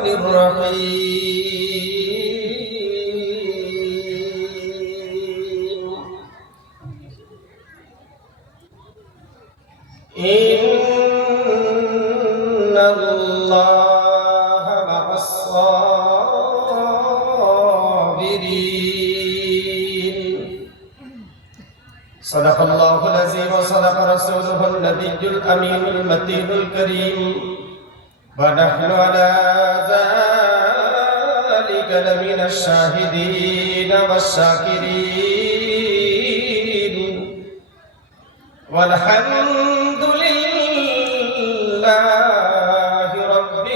الرحمن الرحيم إن الله مع الصابرين صدق الله العظيم وصدق رسوله النبي الأمين المتين الكريم ونحن على ذلك لمن الشاهدين والشاكرين والحمد لله رب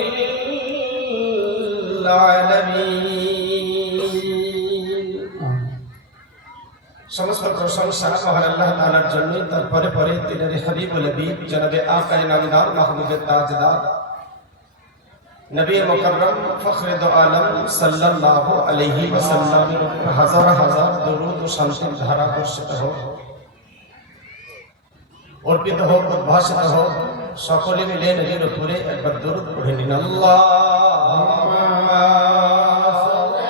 العالمين সমস্ত প্রশংসা মহান আল্লাহ তাআলার জন্য তারপরে পরে তিনার হাবিবুল হাবিব জনাবে আকা নামদার মাহবুবে তাজদার নবী মুকররম ফখরে দো আলম সাল্লাল্লাহু আলাইহি ওয়াসাল্লাম হাজার হাজার দরুদ ও শান্তির ধারা বর্ষিত হোক অর্পিত হোক উদ্ভাসিত হোক সকলে মিলে নবীর উপরে একবার দরুদ পড়ে নিন আল্লাহুম্মা সাল্লি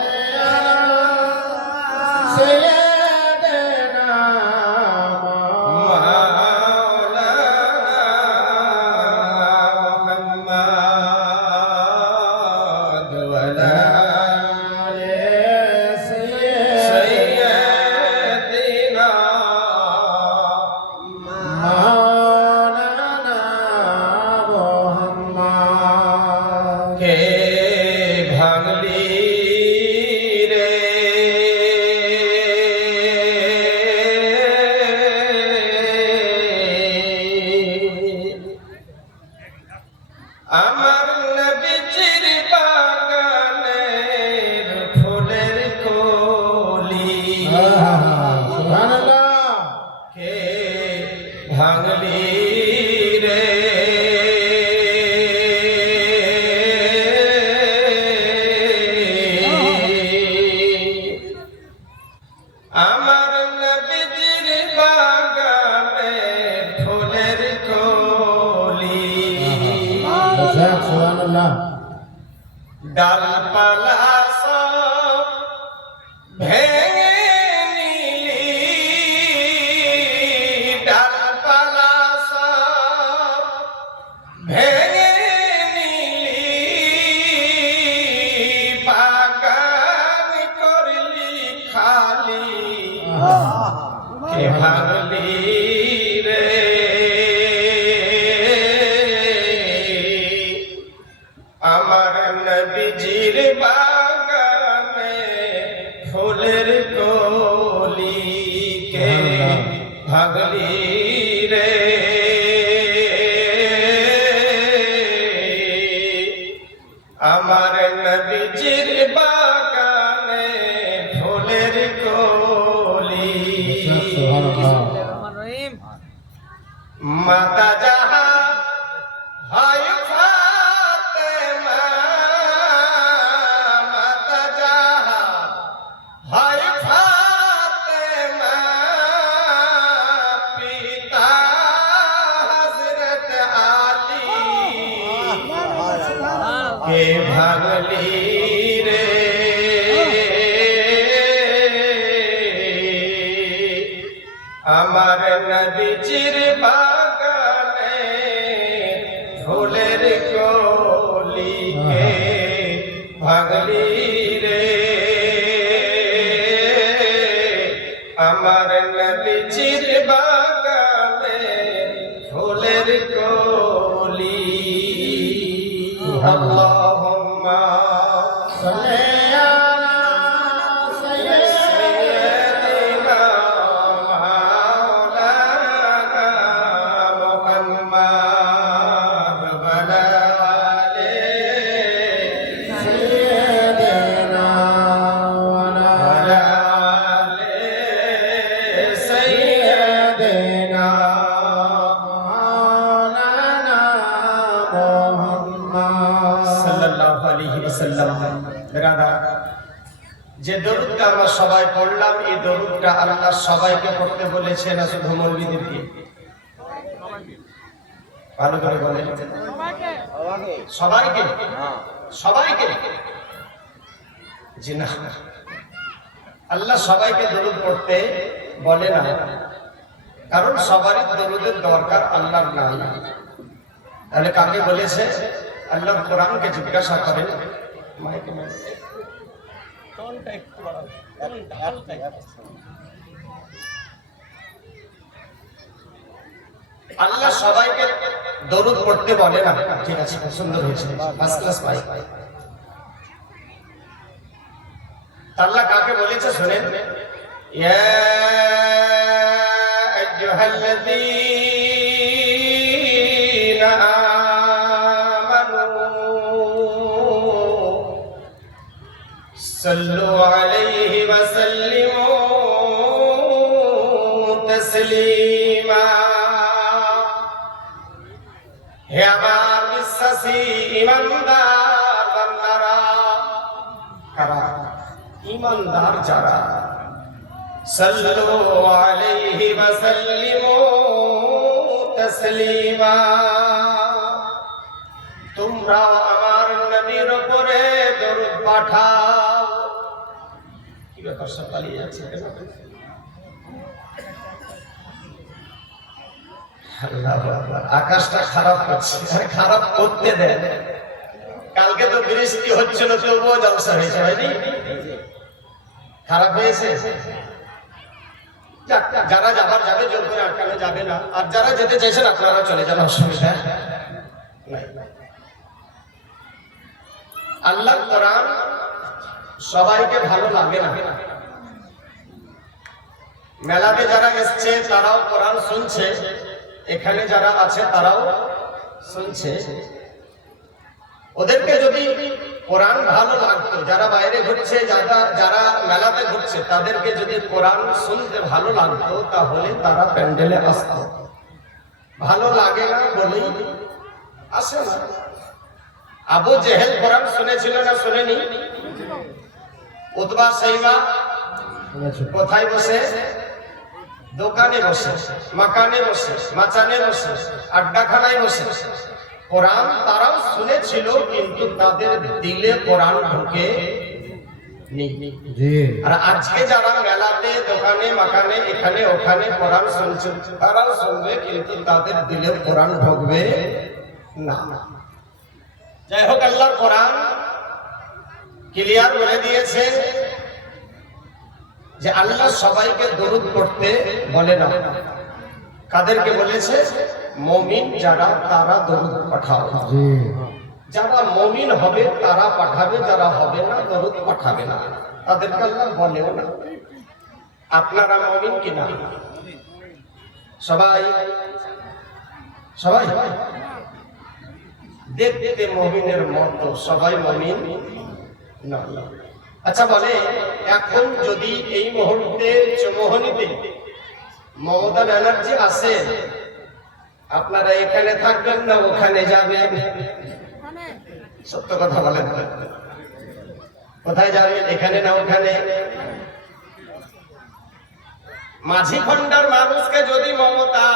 আমার নবীজির বাগানের ফুলের কলি সুবহানাল্লাহ কে ভাঙলি রে আমার নবীজির বাগানের ফুলের কলি সুবহানাল্লাহ ডালপালা সব ভেঙে নিলি ডালপালা সব ভেঙে নিলি বাগান করলি খালি কে ভাঙলি রে আমার নবীজির বাগানে ফুলের কলি কে ভাগলি রে আমার নবীজির বাগানে ফুলের কলি মাতা যাহা হয় কে ভাগলি রে আমার নবীজির বাগানে ফুলের কলি কে ভাগলি রে আমার নবীজির বাগানে ফুলের কলি আল্লাহুম্মা সাল্লি আলা সাইয়্যিদিনা মাওলানা মুহাম্মদ ওয়া আলা আলি সাইয়্যিদিনা ওয়া আলা আলি সাইয়্যিদিনা মাওলানা মুহাম্মদ সাল্লাল্লাহু আলাইহি ওয়াসাল্লাম। যে দরুদটা আমরা সবাই পড়লাম, এই দরুদটা আল্লাহ সবাইকে পড়তে বলেছে না শুধু মৌলবীদেরকে? ভালো করে বলেন। সবাইকে সবাইকে, জি না, আল্লাহ সবাইকে দরুদ পড়তে বলে না, কারণ সবারই দরুদের দরকার আল্লাহর নাই। তাহলে কাকে বলেছে? আল্লাহর কোরআনকে জিজ্ঞাসা করেন। আল্লাহ সবাইকে দরুদ পড়তে বলে না। ঠিক আছে, সুন্দর হয়েছে, ফার্স্ট ক্লাস পাই। আল্লাহ কাকে বলেছে শোনেন, ইয়া আইয়ুহাল্লাযীনা আমানু সাল্লু আলাইহি ওয়া সাল্লিমু তাসলিমা। হে আমার বিশ্বাসী ঈমানদার বান্দারা, কারা? ঈমানদার যারা, সাল্লু আলাইহি ওয়া সাল্লিমু তাসলিমা, তোমরা আমার নবীর উপরে দরুদ পাঠাও। কি ব্যাপার, সব পালিয়ে যাচ্ছে? আকাশটা খারাপ হচ্ছে, খারাপ করতে দেন। কালকে তো বৃষ্টি হচ্ছিল, তবুও জলসা হয়েছে, হয়নি? খারাপ হয়েছে? যারা যাবার যাবে, জোর করে আটকানো যাবে না। আর যারা যেতে চাইছেন আপনারা চলে যান, অসুবিধা নাই। আল্লাহর কোরআন সবাইকে ভালো লাগে না। মেলাতে যারা এসছে তারাও কোরআন শুনছে, এখানে যারা আছে তারাও শুনছে। ওদেরকে যদি কোরআন ভালো লাগতো, যারা বাইরে ঘুরছে, যারা মেলাতে ঘুরছে, তাদেরকে যদি কোরআন শুনতে ভালো লাগতো, তাহলে তারা প্যান্ডেলে আসতো। ভালো লাগে না বলেই আসে না। আবু জেহেল কোরআন শুনেছিল না শুনেনি? উতবা সাইবা কোথায় বসে? দোকানে বসে, মাকানে বসে, মাচানে বসে, আড্ডাখানায় বসে কোরআন তারাও শুনেছিল, কিন্তু তাদের দিলে কোরআন ঢুকে নি। আর আজকে যারা মেলাতে, দোকানে, মাকানে, এখানে ওখানে কোরআন শুনছে, তারাও শুনবে, কিন্তু তাদের দিলে কোরআন ঢুকবে না। যাই হোক, আল্লাহর কোরআন ক্লিয়ার বলে দিয়েছে যে আল্লাহ সবাইকে দরুদ পড়তে বলে না। কাদেরকে বলেছে? মুমিন যারা, তারা দরুদ পাঠাও। যারা মুমিন হবে তারা পাঠাবে, যারা হবে না দরুদ পাঠাবে না, তাদেরকে আল্লাহ বলেও না। আপনারা মুমিন কিনা? সবাই সবাই দেখতে মুমিনের মতো, সবাই মুমিন না। আচ্ছা বলে, এখন যদি এই মুহূর্তে চৌমোহনীতে মমতা ব্যানার্জি আসে, আপনারা এখানে থাকবেন না ওখানে যাবেন? সত্য কথা বলেন, কোথায় যাবেন? এখানে না ওখানে? মাঝি খন্ডার মানুষকে যদি মমতা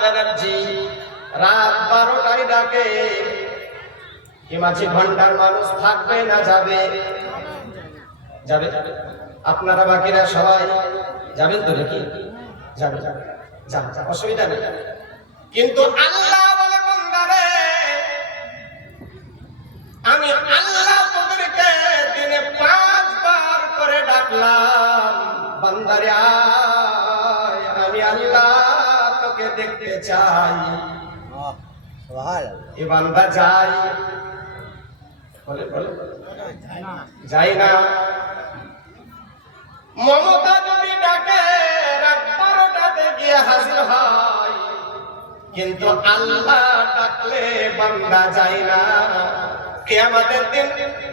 ব্যানার্জি রাত 12টায় ডাকে, কি মাঝি খন্ডার মানুষ থাকবে না যাবে? যাবে। আপনারা বাকিরা সবাই যাবেন তো নাকি? যাবে, যান, অসুবিধা নেই। কিন্তু আল্লাহ বলে, বান্দারে আমি আল্লাহ তোদেরকে দিনে 5 বার করে ডাকলাম, বান্দারে আয়, আমি আল্লাহ তোকে দেখতে চাই। এ বান্দা যাই বলে, যাই না। মমতা যদি ডাকে রাত 12টাতে গিয়ে হাজির হয়, কিন্তু আল্লাহ ডাকলে বান্দা যায় না। কিয়ামতের দিন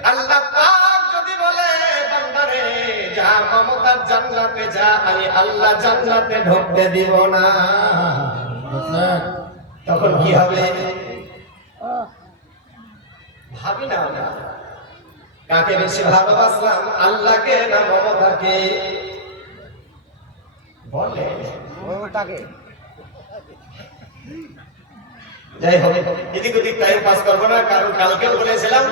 আল্লাহ পাক যদি বলে, বান্দারে যা মমতার জান্নাতে যা, আমি আল্লাহ জান্নাতে ঢুকতে দিব না, তখন কি হবে? ভাবি না আমরা কাকে বেশি ভালোবাসলাম, আল্লাহকে না মমতাকে? বলে যাই হোক, এদিক ওদিক টাইম পাস করবো না, কারণ কালকেও বলেছিলাম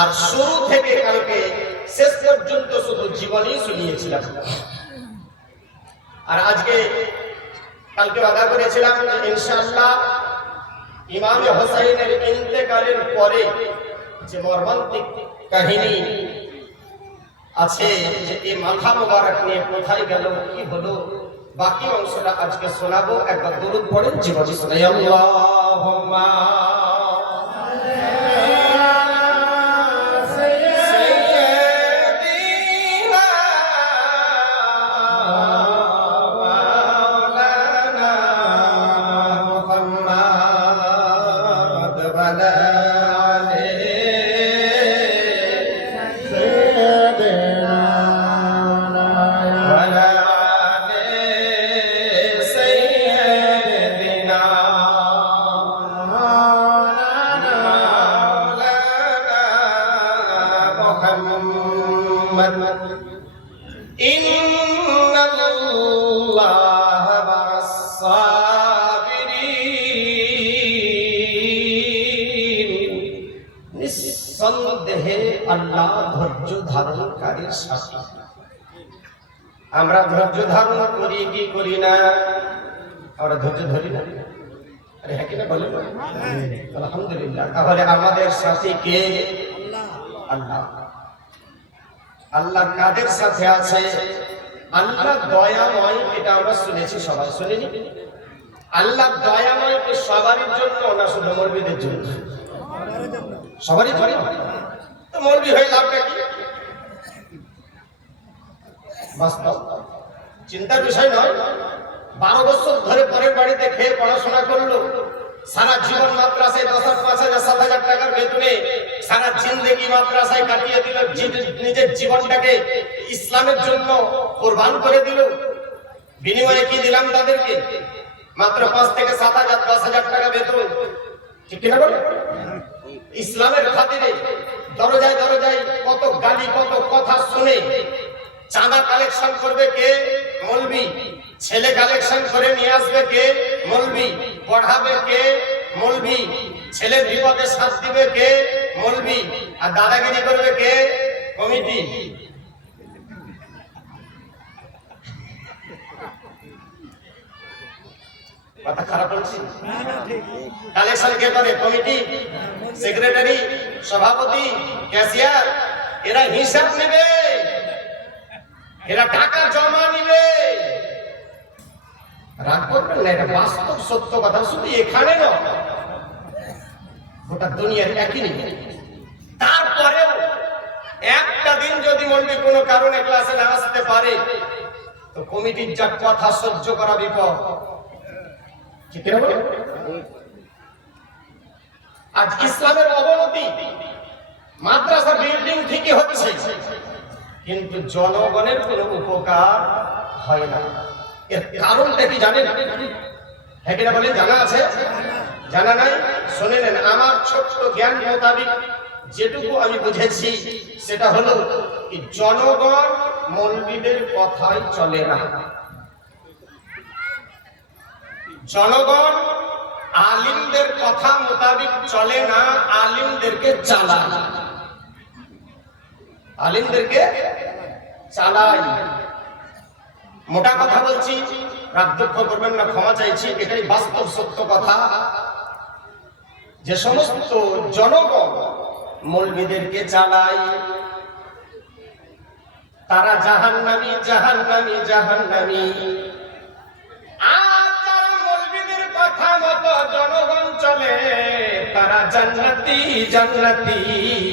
আর শুরু থেকে কালকে শেষ পর্যন্ত শুধু জীবনই শুনিয়েছিলাম। আর আজকে কালকে ওয়াদা করেছিলাম যে ইনশাআল্লাহ ইমামে হোসাইনের ইন্তেকালের পরে যে মর্মান্তিক কাহিনী আছে, যে এই মাথা মোবারক নিয়ে কোথায় গেল, কি হলো, বাকি অংশটা আজকে শোনাবো। একবার দরুদ পড়েন, জীবনী শোনাই। আল্লাহুম্মা নিঃসন্দেহে আল্লাহ ধৈর্য ধারণকারীর সাথী। আমরা ধৈর্য ধারণ করি কি করি না? আমরা ধৈর্য ধরি না? আরে হ্যাঁ কিনা বলেন? আলহামদুলিল্লাহ। তাহলে আমাদের সাথী কে? আল্লাহ। আল্লাহ কাদের সাথে আছে? আল্লাহ দয়াময়, এটা আমরা শুনেছি, সবাই শুনিনি? আল্লাহ দয়াময় কি সবারই জন্য না শুধু মৌলবীদের জন্য? সবারই জন্য। তো মৌলবী হয়ে লাভটা কি? বাস্তব চিন্তার বিষয় নয়। 12 বছর ধরে পরের বাড়িতে খেয়ে পড়াশোনা করলো, সারা জীবন মাদ্রাসায় 10,000, 5,000, 7,000 টাকার বেতনে সারা জিন্দেগি মাদ্রাসায় কাটিয়ে দিল, নিজের জীবনটাকে ইসলামের জন্য কোরবান করে দিল। বিনিময়ে কি দিলাম তাদেরকে? মাত্র 5 থেকে 7,000, 10,000 টাকা বেতন। ঠিক কিনা বলে? ইসলামের খাতিরে দরজায় দরজায় কত গালি, কত কথা শুনে চাঁদা কালেকশন করবে কে? মৌলবী। ছেলে কালেকশন করে নিয়ে আসবে কে? মৌলবী। পড়াবে কে? মৌলবী। ছেলের বিপদে সাথ দিবে কে? মৌলবী। আর দাদাগিরি করবে কে? কমিটি। কথা খারাপ বলছি? কালেকশন কে করে? কমিটি, সেক্রেটারি, সভাপতি, ক্যাশিয়ার। এরা হিসাব নেবে, এরা টাকা জমা নিবে। রাগ করবেন না, এটা বাস্তব সত্য কথা। শুধু এখানে নয়, গোটা দুনিয়ার একই নিবে। তারপরেও একটা দিন যদি মৌলবী কোনো কারণে ক্লাসে না আসতে পারে, তো কমিটির যা কথা সহ্য করা বিপদ। ঠিক কিনা বলেন? আজ ইসলামের অবনতি মাদ্রাসা বিল্ডিং ঠিকই হচ্ছে, কিন্তু জনগণের কোনো উপকার হয় না। এর কারণটা কি জানেন? হ্যাঁ কিনা বলেন? জানা আছে? জানা নাই? শুনে নেন। আমার ছোট্ট জ্ঞান মোতাবেক যেটুকু আমি বুঝেছি সেটা হলো জনগণ মৌলবীদের কথাই চলে না। জনগণ আলিমদের কথা মোতাবেক চলে না, আলিমদেরকে চালায়। আলিমদেরকে চালায়। মোটা কথা বলছি, রাগ দুঃখ করবেন না, ক্ষমা চাইছি, এটাই বাস্তব সত্য কথা। যে সমস্ত জনগণ মৌলবীদেরকে চালায় তারা জাহান্নামী, জাহান্নামী, জাহান্নামী। আর যারা মৌলবীদের কথা মতো জনগণ চলে তারা জান্নাতি, জান্নাতি,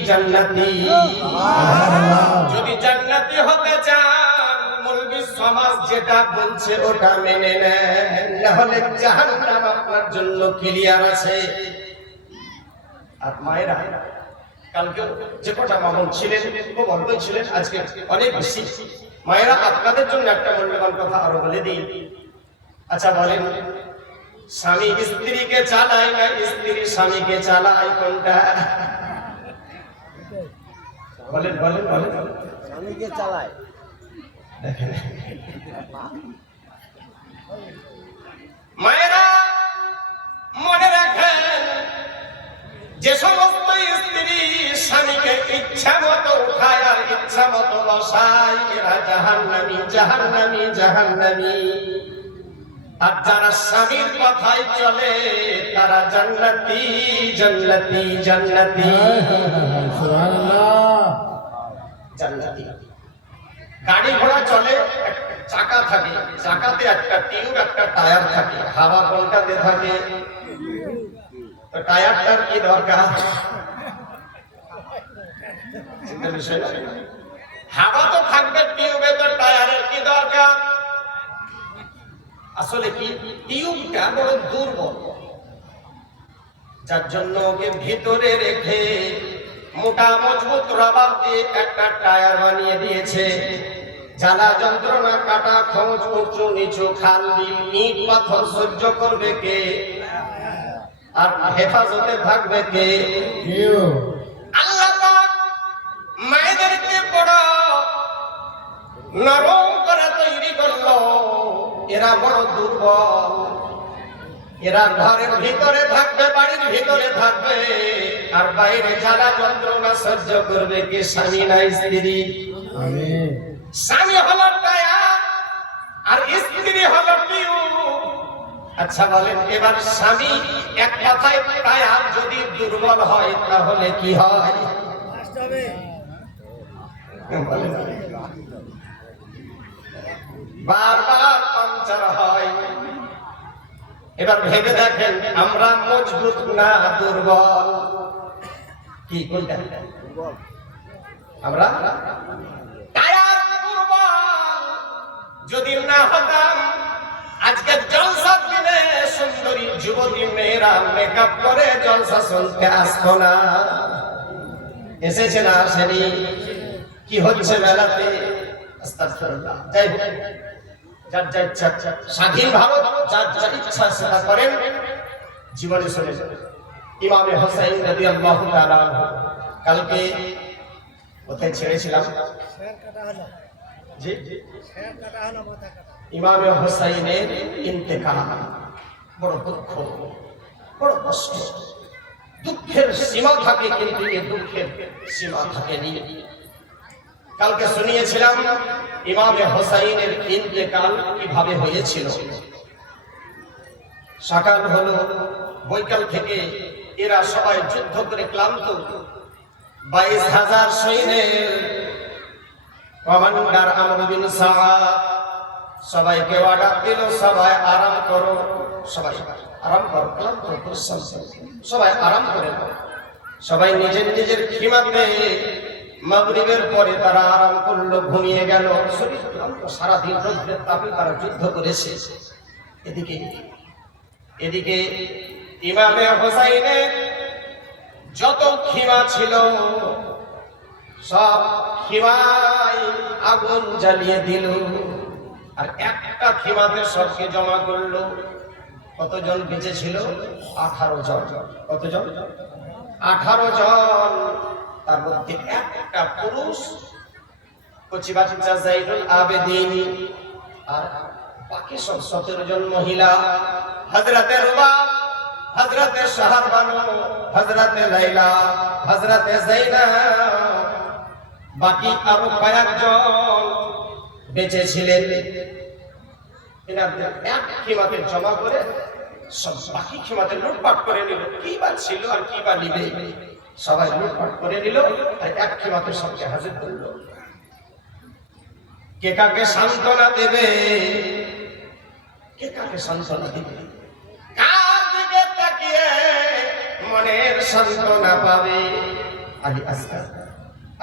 জান্নাতি। যদি জান্নাতি হতে চান, মৌলবী সমাজ যেটা বলছে ওটা মেনে নেন, না হলে জাহান্নাম আপনার জন্য ক্লিয়ার আছে। আর মায়েরা, কালকে যে কটা মামুন ছিলেন খুব অল্পই ছিলেন, আজকে অনেক বেশি। মায়েরা, আপনাদের জন্য একটা মূল্যবান কথা আরো বলে দিই। আচ্ছা বলেন, স্বামী স্ত্রীকে চালায় না স্ত্রী স্বামীকে চালায়, কোনটা? বলেন বলেন বলেন। স্বামীকে চালায়। দেখেন মায়েরা, মনে রাখেন, যে সমস্ত স্ত্রী স্বামীকে ইচ্ছা মতো উঠায় আর ইচ্ছা মতো বসায়, এরা জাহান্নামী জাহান্নামী জাহান্নামী। আর যারা স্বামীর কথায় চলে তারা জান্নাতি জান্নাতি জান্নাতি সুবহানাল্লাহ। জান্নাতি। গাড়ি ঘোড়া চলে, চাকা থাকে, চাকাতে একটা টিউব একটা টায়ার থাকে, হাওয়া কোনটাতে থাকে? তো টায়ারটার কি দরকার? হাওয়া তো থাকবে টিউবে, তো টায়ারের কি দরকার? আসলে কি, টিউবটা বড় দুর্বল, যার জন্য ওকে ভিতরে রেখে মোটা মজবুত রাবার দিয়ে একটা টায়ার বানিয়ে দিয়েছে। জ্বালা যন্ত্রণা, কাটা খোঁজ, উঁচু নিচু, খাল বিল, ইট পাথর সহ্য করবে কে? আর হেফাজতে থাকবে কে? আল্লাহ পাক মায়েদেরকে বড় নরম করে তৈরি করলো, এরা বড় দুর্বল। এরা ঘরের ভিতরে থাকবে, বাড়ির ভিতরে থাকবে, আর বাইরে জ্বালা যন্ত্রণা সহ্য করবে কে? স্বামী না স্ত্রী? স্বামী হলো টায়ার আর স্ত্রী হলো টিউব। আচ্ছা বলেন, এবার স্বামী এক কথায় টায়ার যদি দুর্বল হয় তাহলে কি হয়? বারবার পাংচার হয়। এবার ভেবে দেখেন, আমরা মজবুত না দুর্বল? কি কোনটা? আমরা টায়ার দুর্বল। যদি না হতাম, আজকে জলসা দিনে সুন্দরী যুবতী মেয়েরা মেকআপ করে জলসা শুনতে আসতো না। এসেছে না আসেনি? কি হচ্ছে মেলাতে? আস্তাগফিরুল্লাহ। যাই হোক, যার যা ইচ্ছা, স্বাধীন ভারত, যার যা ইচ্ছা সেটা করেন। জীবনে শুনে ইমামে হোসেন রাদিয়াল্লাহু তাআলা আনহু, কালকে কোথায় ছেড়েছিলাম? জি, ইমামে হোসেনের ইন্তেকাল। বড় দুঃখ, বড় কষ্ট। দুঃখের সীমা থাকে, কিন্তু এই দুঃখের সীমা থাকেনি। কালকে শুনিয়েছিলাম ইমামে হোসাইনের ইন্তেকাল কিভাবে হয়েছিল। সকাল হলো, বৈকাল থেকে এরা সবাই যুদ্ধ করে ক্লান্ত। 22,000 সৈন্যের কমান্ডার আমর বিন সাআদ সবাইকে অর্ডার দিল, সবাই আরাম করো, সবাই আরাম করো, ক্লান্ত পরিশ্রম, সবাই আরাম করে। সবাই নিজের নিজের খিমাতে মাগরিবের পরে তারা আরাম করলো, ঘুমিয়ে গেল। শরীর ক্লান্ত, সারাদিন রৌদ্রের তাপে তারা যুদ্ধ করেছে। এদিকে ইমামে হোসাইনের যত খিমা ছিল সব খিমায় আগুন জ্বালিয়ে দিল, আর একটা খিমাতে সবকে জমা করলো। কতজন বেঁচে ছিল? 18 জন। কতজন? 18 জন। তার মধ্যে একটা পুরুষ, কচি বাচ্চা জাইনুল আবেদিন, আর বাকি সব 17 জন মহিলা। হযরতে রুবাব, হযরতে শাহরবানু, হযরতে লাইলা, হযরতে যায়নাব, বাকি আরো কয়েকজন বেঁচে ছিলেন। এনাদের এক খিমাতে জমা করে সব বাকি খিমাতে লুটপাট করে নিল। কি বা ছিল আর কি বা নিবে, সবাই লুটপাট করে নিল, আর এক খিমাতে সবকে হাজির করলো। কে কাকে সান্ত্বনা দেবে? কে কাকে সান্ত্বনা দেবে? কার দিকে তাকিয়ে মনের সান্ত্বনা পাবে?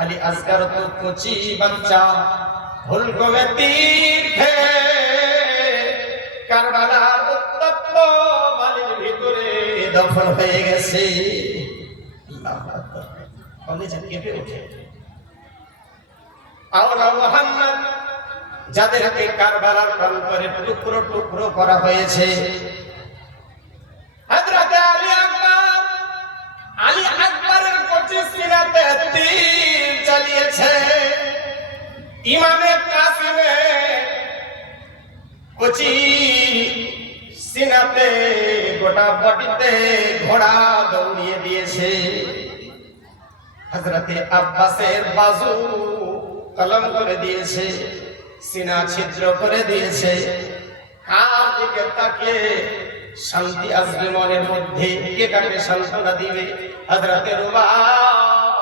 আলী আসগার তো কচি বাচ্চা, ভুলক্রমে তীর খেয়ে কারবালার উত্তপ্ত বালির ভিতরে দফন হয়ে গেছে। কেঁপে ওঠে। আওলা মুহাম্মদ, যাদেরকে কারবালার প্রান্তরে টুকরো টুকরো করা হয়েছে, হযরত আলী আকবরের কচি সিনাতে তীর চালিয়েছে। ইমামে কাসিমে কচি সিনাতে গোটা বডিতে ঘোড়া দৌড়িয়ে দিয়েছে। হযরতে আব্বাসের বাজু কলম করে দিয়েছে, সিনা ছিদ্র করে দিয়েছে। কার দিকে তাকিয়ে শান্তি আসবে মনের মধ্যে? কে কাকে সান্ত্বনা দিবে? হযরতে রুবাব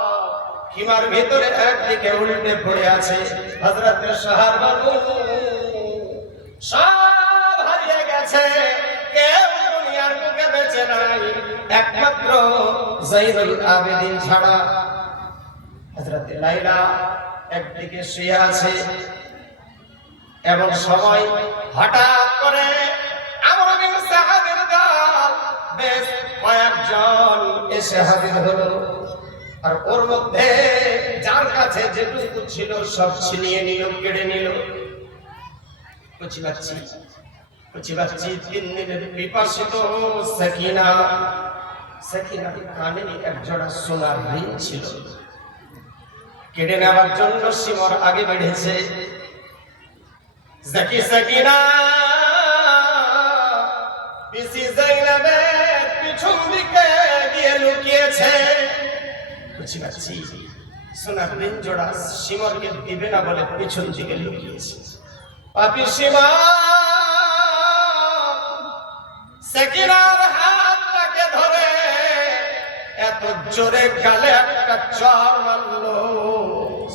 কিমার ভিতরে একদিকে উল্টে পড়ে আছে। হযরতে শাহর বানু সব হারিয়ে গেছে, কেউ দুনিয়ার বুকে বেঁচে নাই, একমাত্র যাইনুল আবেদিন ছাড়া। হযরতে লাইলা একদিকে শুয়ে আছে। এমন সময় হঠাৎ করে আমর বিন সাহাবের দল বেশ কয়েকজন এসে হাজির হলো। আর ওর মধ্যে যার কাছে যেটুকু ছিল সব ছিনিয়ে নিল, কেড়ে নিল। কচি বাচ্চি 3 দিনের বিপাশিত সাকিনা, সাকিনার কানে একজোড়া সোনার রিং ছিল। কেড়ে নেওয়ার জন্য সিমর আগে বেড়েছে। সাকিনা পিসি যায়নাবের পিছন দিকে গিয়ে লুকিয়েছে। বুঝছি সোনার রিং জোড়া সিমরকে দিবে না বলে পিছন দিকে লুকিয়েছে। পাপি সিমর সাকিনার হাতটাকে ধরে এত জোরে গালে একটা চড় মারলো,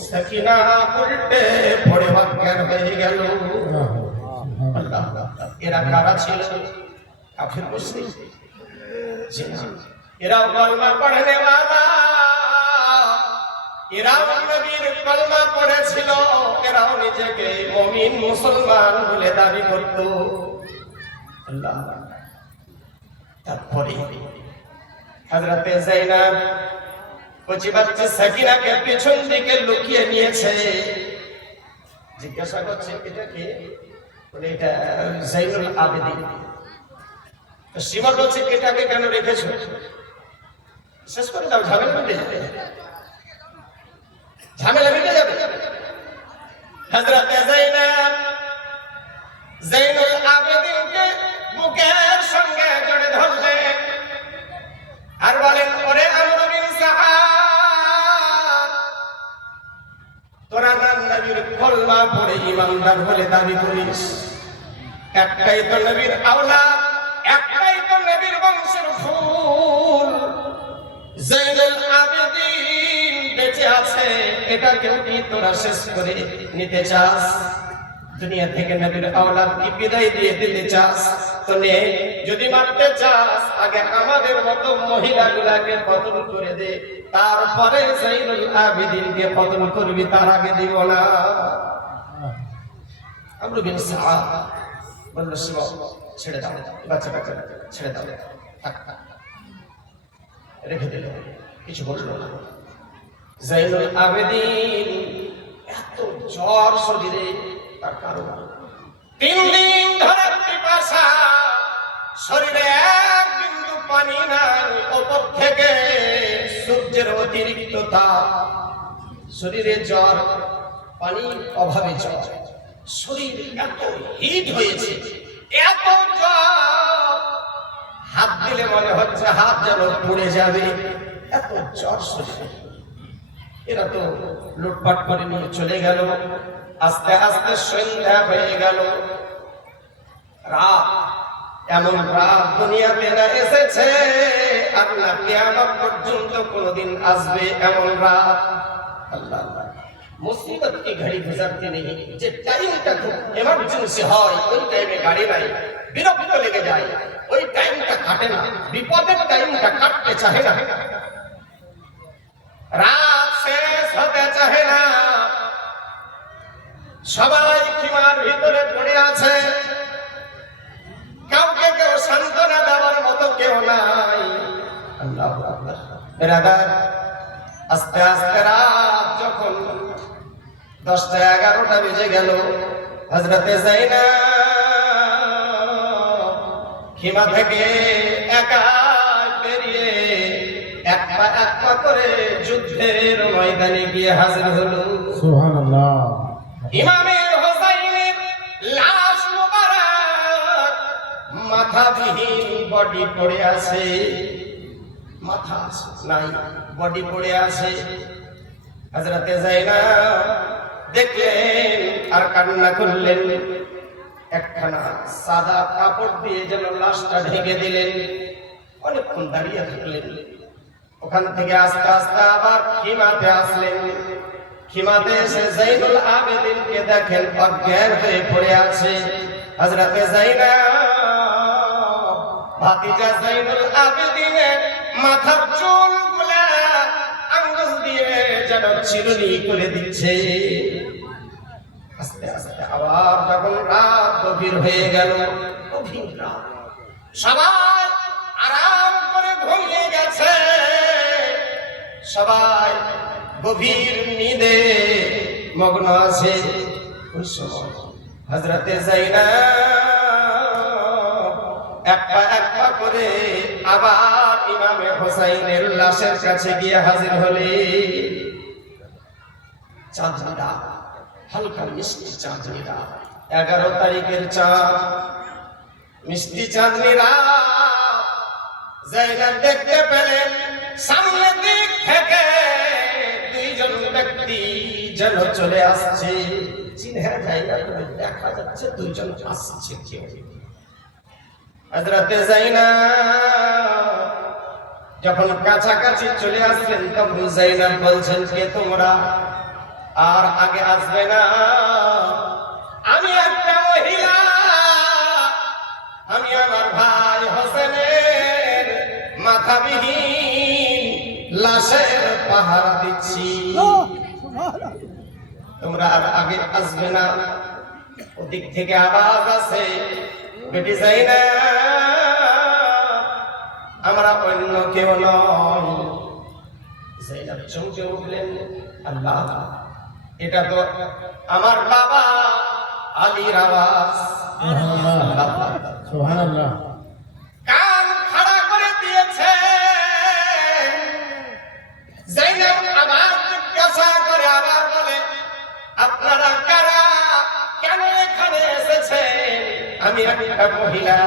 সাকিনা উল্টে পড়ে অজ্ঞান হয়ে গেল। এরা কারা ছিল? কাফির মুশরিক। এরাও কলমা পড়নে ওয়ালা, এরাও নবীর কলমা পড়েছিল, এরাও নিজেকে মুমিন মুসলমান বলে দাবি করত। আল্লাহ। তারপরে হযরতে যায়নাব কচি বাচ্চা সাকিনাকে পিছন দিকে লুকিয়ে নিয়েছে। জিজ্ঞাসা করছে এটা কে? বলে এটা যায়নুল আবেদিন। তো সিমর বলছে এটাকে কেন রেখেছো? শেষ করে দাও, ঝামেলা মিটে যাবে, ঝামেলা মিটে যাবে। হযরতে যায়নাব যায়নুল আবেদিনকে বুকের সঙ্গে জড়ে ধরলেন আর বলেন, ওরে আমর বিন সাহাব, তোরা নবীর কলমা পড়ে ইমানদার বলে দাবি করিস, একটাই তো নবীর আওলাদ, একটাই তো নবীর বংশের ফুল, যায়নুল আবেদিন বেঁচে আছে, এটাকেও কি তোরা শেষ করে নিতে চাস? দুনিয়া থেকে নবীর আওলাদ কি বিদায় দিয়ে দিতে চাস? তো নে, যদি মারতে চাস আগে আমাদের মতো মহিলাগুলাকে পতন করে দে, তারপরে যায়নুল আবেদিনকে পতন করবি, তার আগে দিব না। আমর বিন সাহাব বলল, ছেড়ে দাও, বাচ্চাটা ছেড়ে দাও, রেখে দিল, কিছু বলল না। যায়নুল আবেদিন এত জ্বর শরীরে, তার কারণ 3 দিন ধরে পিপাসা, শরীরে এক বিন্দু পানি নাই, উপর থেকে সূর্যের অতিরিক্ত তাপ, শরীরে জ্বর, পানির অভাবে জ্বর, শরীর এত হিট হয়েছে, এত জ্বর, হাত দিলে মনে হচ্ছে হাত যেন পুড়ে যাবে, এত জ্বর শরীরে। এরা তো লুটপাট করে নিয়ে চলে গেল। আস্তে আস্তে সন্ধ্যা হয়ে গেল, রাত, এমন রাত দুনিয়াতে না এসেছে আর না কিয়ামত পর্যন্ত কোনদিন আসবে এমন রাত। আল্লাহ আল্লাহ, মুসিবত কি ঘড়ি গুজরতে নেই, যে টাইমটা খুব এমার্জেন্সি হয় ওই টাইমে গাড়ি নাই, বিরক্ত লেগে যায়, ওই টাইমটা কাটে না, বিপদের টাইমটা কাটতে চাহে না, রাত শেষ হতে চাহে না, সবাই ক্ষিমার ভিতরে পড়ে আছে, কাউকে কেউ সান্ত্বনা দেওয়ার মতো কেউ নাই। আল্লাহু আকবার। বিরাদার, আস্তে আস্তে রাত যখন 10টা 11টা বেজে গেল, হযরতে যায়নাব ক্ষিমা থেকে একা বেরিয়ে এক পা করে যুদ্ধের ময়দানে গিয়ে হাজির হলো। সুবহানাল্লাহ। ইমামে হোসাইনের লাশ মুবারক মাথাবিহীন বডি পড়ে আছে, মাথা নাই, বডি পড়ে আছে। হযরতে যায়েনব দেখলেন আর কান্না করলেন। একখানা সাদা কাপড় দিয়ে যেন লাশটা ঢেকে দিলেন। অনেকক্ষণ দাঁড়িয়ে থাকলেন। ওখান থেকে আস্তে আস্তে আবার খিমাতে আসলেন। খিমাতে এসে যাইনুল আবেদিনকে দেখেন অজ্ঞান হয়ে পড়ে আছে। হযরতে যায়েনব ভাতিজা যাইনুল আবেদিনের মাথার চুলগুলা আঙ্গুল দিয়ে যেন চিরুনি করে দিচ্ছে। আস্তে আস্তে আবার যখন রাত গভীর হয়ে গেল, গভীর রাত, সবাই আরাম করে ঘুমিয়ে গেছে, সবাই গভীর নিদে মগ্ন আছে। ওই সময় হযরতে যায়েনব একটা একটা করে আবার ইমামে হোসাইনের লাশের কাছে গিয়ে হাজির হলে। চাঁদনি রাত, হালকা মিষ্টি চাঁদনি রাত, 11 তারিখের চাঁদ, মিষ্টি চাঁদনি রাত। যায়েনব দেখতে পেলেন সামনের দিক থেকে দুইজন ব্যক্তি যেন চলে আসছে। চিনহা জায়গা দেখা যাচ্ছে দুইজন আসছে। হযরতে যায়েনব যখন কাছাকাছি চলে আসলেন তখন যায়েনব বলছেন, কে তোমরা? আর আগে আসবে না, আমি একটা মহিলা, আমি আমার ভাই হোসেনের মাথাবিহীন লাশের পাহারা দিচ্ছি, তোমরা আর আগে আসবে না। ওদিক থেকে আওয়াজ আছে, বেটি যায়েনব আমরা অন্য কেউ নয়। যায়েনব চমকে উঠলেন, আল্লাহ, এটা তো আমার বাবা আলীর আওয়াজ। সুবহানাল্লাহ। কান খাড়া করে দিয়েছে। যায়েনব আবার জিজ্ঞাসা করে, আবার বলে, আপনারা কারা? কেন এখানে এসেছেন? আমি একটা মহিলা,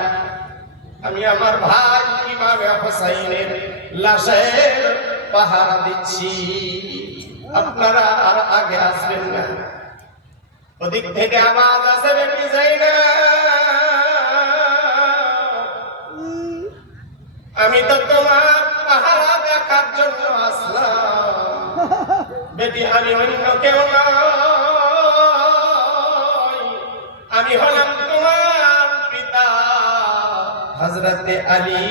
আমি আমার ভাই ইমামে হোসাইনের লাশের পাহারা দিচ্ছি, আপনারা আর আগে আসবেন না। ওদিক থেকে আওয়াজ আসে, বেটি যায়েনব আমি তো তোমার পাহারা দেখার জন্য আসলাম, বেটি আমি অন্য কেউ নয়, আমি হলাম তোমার পিতা হযরতে আলী।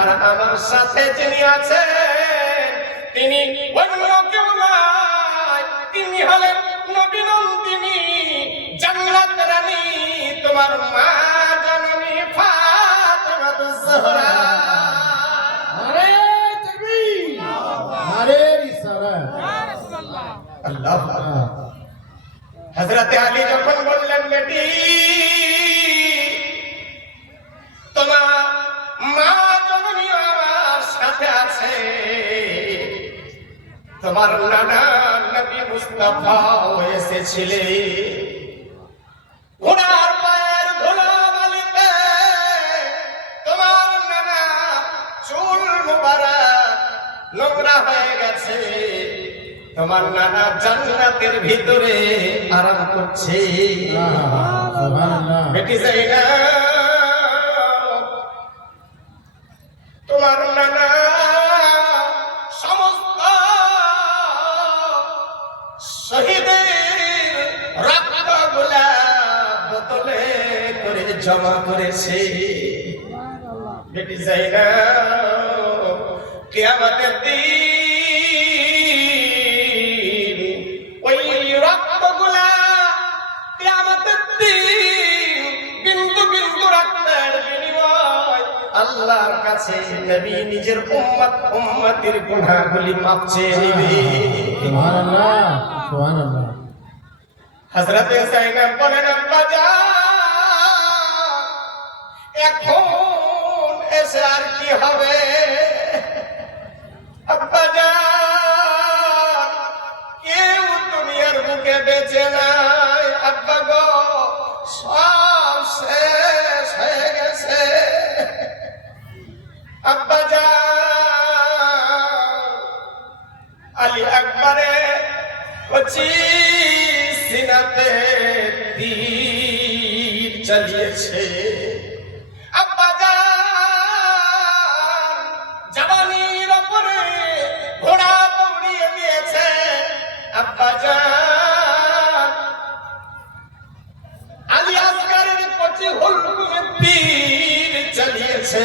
আর আমার সাথে যিনি আছেন তিনি অন্য কেউ নয়, তিনি হলেন নবী নন্দিনী, জান্নাত রানী, তোমার মা জননী ফাতেমাতুজ জোহরা। আরে তাকবীর, আরে রিসালাত, আল্লাহু আকবার। হযরতে আলী যখন বললেন, বেটি তোমার মা জননী আমার সাথে আছে, তোমার নানা নবী মুস্তাফা এসেছিলেন, ঘোড়ার পায়ের ধুলোবালিতে তোমার নানা চুল মুবারক নোংরা হয়ে গেছে, তোমার নানা জান্নাতের ভিতরে আরাম করছে। সুবহানাল্লাহ। বেটি যায়েনব তোমার নানা সমস্ত শহীদের রক্তগুলা বোতলে করে জমা করেছে। বেটি যায়েনব কিয়ামতের দিন ওই রক্তগুলা, কিয়ামতের দিন বিন্দু বিন্দু রক্তের বিনিময় আল্লাহর কাছে নবী নিজের উম্মতের গুনাহগুলি মাফ চেয়ে নেবে। সুবহানাল্লাহ, সুবহানাল্লাহ। হযরতে যায়েনব বলেন, আব্বা জান এখন এসে আর কি হবে? আব্বা জান কেউ দুনিয়ার বুকে বেঁচে নাই, আব্বা গো সব শেষ হয়ে গেছে। আলী একবারে কচি সিনাতে তীর চালিয়েছে। আব্বাজান জওয়ানির উপরে ঘোড়া দৌড়িয়ে দিয়েছে। আব্বাজান আলী আসগরের কচি হুলকুমে তীর চালিয়েছে।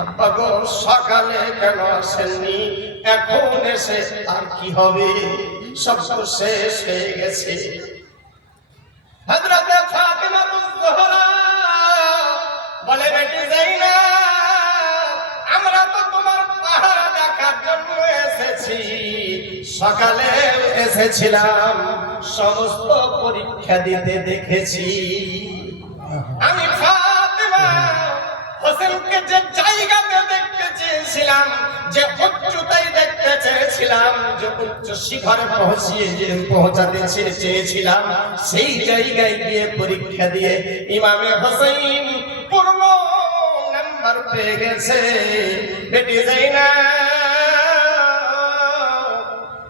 আব্বা গো সকালে কেন আসেননি? এখন এসে আর কি হবে? সব তো শেষ হয়ে গেছে। হযরত ফাতিমাতুজ জোহরা বলে, বেটি যাইনাব, আমরা তো তোমার পাহারা দেখার জন্য এসেছি, সকালে এসেছিলাম, সমস্ত পরীক্ষা দিতে দেখেছি। আমি ফাতিমা হোসেনকে যে জায়গাতে দেখতে চেয়েছিলাম, যে উচ্চতায় দেখতে চেয়েছিলাম, যে উচ্চ শিখরে পৌঁছাতে চেয়েছিলাম, সেই জায়গায় গিয়ে পরীক্ষা দিয়ে ইমামে হোসেন পূর্ণ নাম্বার পেয়ে গেছে। বেটি যাইনাব,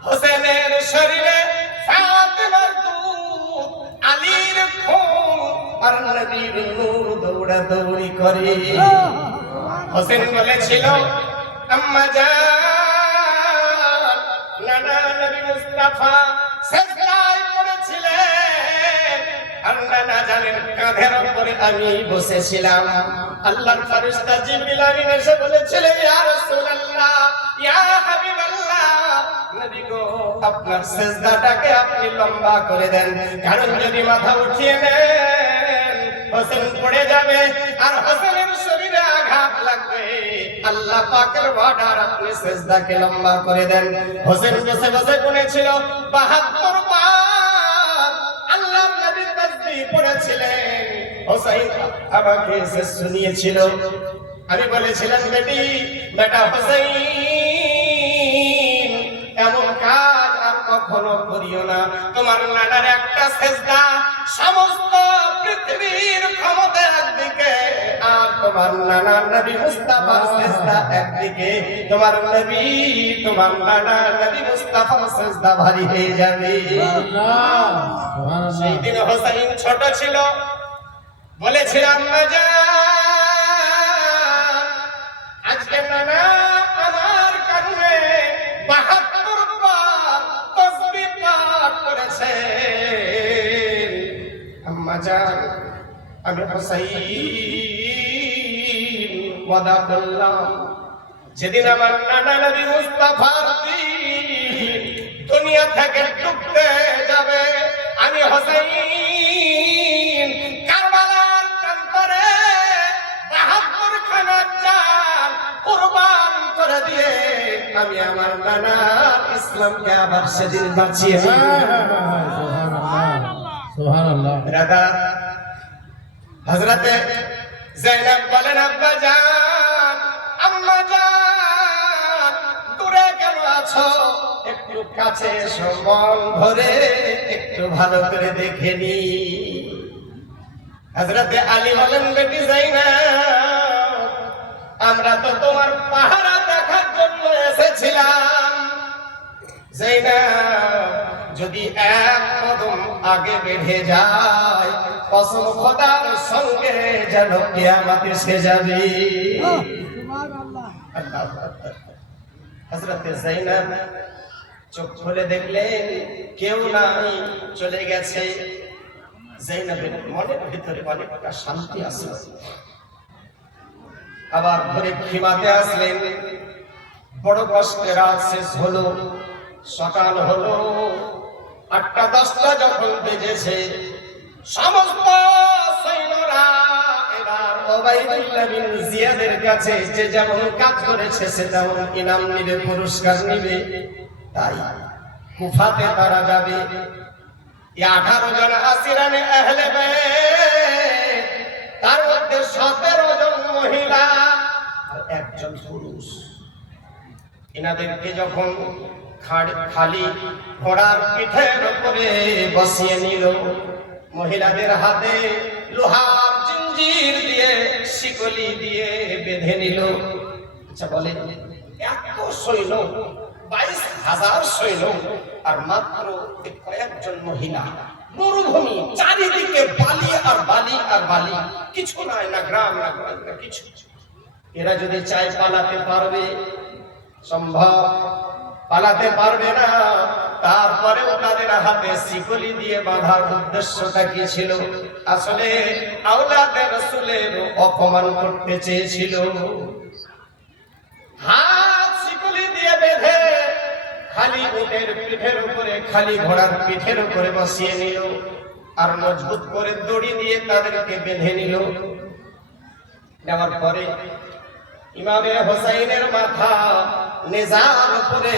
হোসেনের শরীরে ফাতিমার দুধ, আলীর খুন আর নবীর নূর দৌড়াদৌড়ি করে। হোসেন বলেছিল, আম্মা জান, নানা নবী মুস্তাফা সিজদায় পড়েছিলেন, আর নানা জানের কাঁধের উপরে আমি বসেছিলাম। আল্লাহর ফেরেশতা জিবরিল আমিন এসে বলেছিলেন, ইয়া রাসূলুল্লাহ, ইয়া হাবিবাল্লাহ, নবী গো, আপনার সিজদাটাকে আপনি লম্বা করে দেন, কারণ যদি মাথা উঠিয়ে নেন হোসেন পড়ে যাবে আর হোসেনের শরীরে আঘাত লাগবে। আল্লাহ পাকের অর্ডার, আপনি সিজদাকে লম্বা করে দেন। হোসেন বসে বসে গুনেছিল ৭২ বার আল্লাহর নবীর তাসবিহ পড়েছিলেন। হোসেন আমাকে এসে শুনিয়েছিল। আমি বলেছিলাম, বেটা হোসেন, এমন কাজ আর কখনো করিও না। তোমার নানার একটা সিজদা সমস্ত পৃথিবীর ক্ষমতা একদিকে, আর তোমার নানা নবী মুস্তাফার সিজদা একদিকে। তোমার নানা নবী মুস্তাফার সিজদা ভারী হয়ে যাবে। সেই দিন হোসেন ছোট ছিল, বলেছিলাম, না জান, আজকে নানা আমার কারণে ৭২ বার তাসবিহ পাঠ করেছে। আম্মা জান, আমি হোসেন ওয়াদা করলাম, যেদিন আমার নানা নবী মুস্তাফার দিন দুনিয়া থেকে ডুবতে যাবে, আমি হোসেন কারবালার প্রান্তরে ৭২ খানা চাঁদ কুরবান করে দিয়ে আমি আমার নানার ইসলামকে আবার সেদিন বাঁচিয়ে দিই। সুবহানাল্লাহ। ব্রাদার, হযরতে যায়েনব বলেন, আব্বা জান, আম্মা জান, দূরে কেন আছো? একটু কাছে এসো, মন ভরে একটু ভালো করে দেখে নি। হযরতে আলী বলেন, বেটি যায়েনব, আমরা তো তোমার পাহারা দেখার জন্য এসেছিলাম। যায়েনব যদি এক কদম আগে বেড়ে যায়, কসম খোদার সঙ্গে যেন কিয়ামত এসে যাবে। হযরতে যায়েনব চোখ খুলে দেখলেন কেউ নাই, চলে গেছে। যায়েনবের মনের ভিতরে অনেকটা শান্তি আছে। আবার ঘরে ঘুমাতে আসলেন। বড় কষ্টে রাত শেষ হলো, সকাল হলো। ৮টা-১০টা যখন বেজেছে, সমস্ত সৈন্যরা এবার উবাইদুল্লাহ বিন জিয়াদের কাছে যে যেমন কাজ করেছে সে তেমন ইনাম নিবে, পুরস্কার নিবে। তাই কুফাতে তারা যাবে। 18 জন আসিরানে আহলে বাইত, তার মধ্যে 17 জন মহিলা আর 1 জন পুরুষ। এনাদেরকে যখন খালি ঘোড়ার পিঠের উপরে বসিয়ে নিল, মহিলাদের হাতে লোহার জিঞ্জির দিয়ে শিকলি দিয়ে বেঁধে নিল। আচ্ছা বলেন, এত সৈন্য 22 22,000 সৈন্য আর মাত্র কয়েকজন মহিলা, মরুভূমি, চারিদিকে বালি আর বালি আর বালি, কিছু নাই, না গ্রাম না গ্রাম না কিছু। এরা যদি চায় পালাতে পারবে? সম্ভব? পালাতে পারবে না। তারপরেও তাদের হাতে শিকলি দিয়ে বাঁধার উদ্দেশ্যটা কি ছিল? আসলে আওলাদে রাসূলের অপমান করতে চেয়েছিল। হাত শিকলি দিয়ে বেঁধে খালি উটের পিঠের উপরে, খালি ঘোড়ার পিঠের উপরে বসিয়ে নিল, আর মজবুত করে দড়ি দিয়ে তাদেরকে বেঁধে নিল। নেওয়ার পরে ইমামে হোসাইনের মাথা নেজার উপরে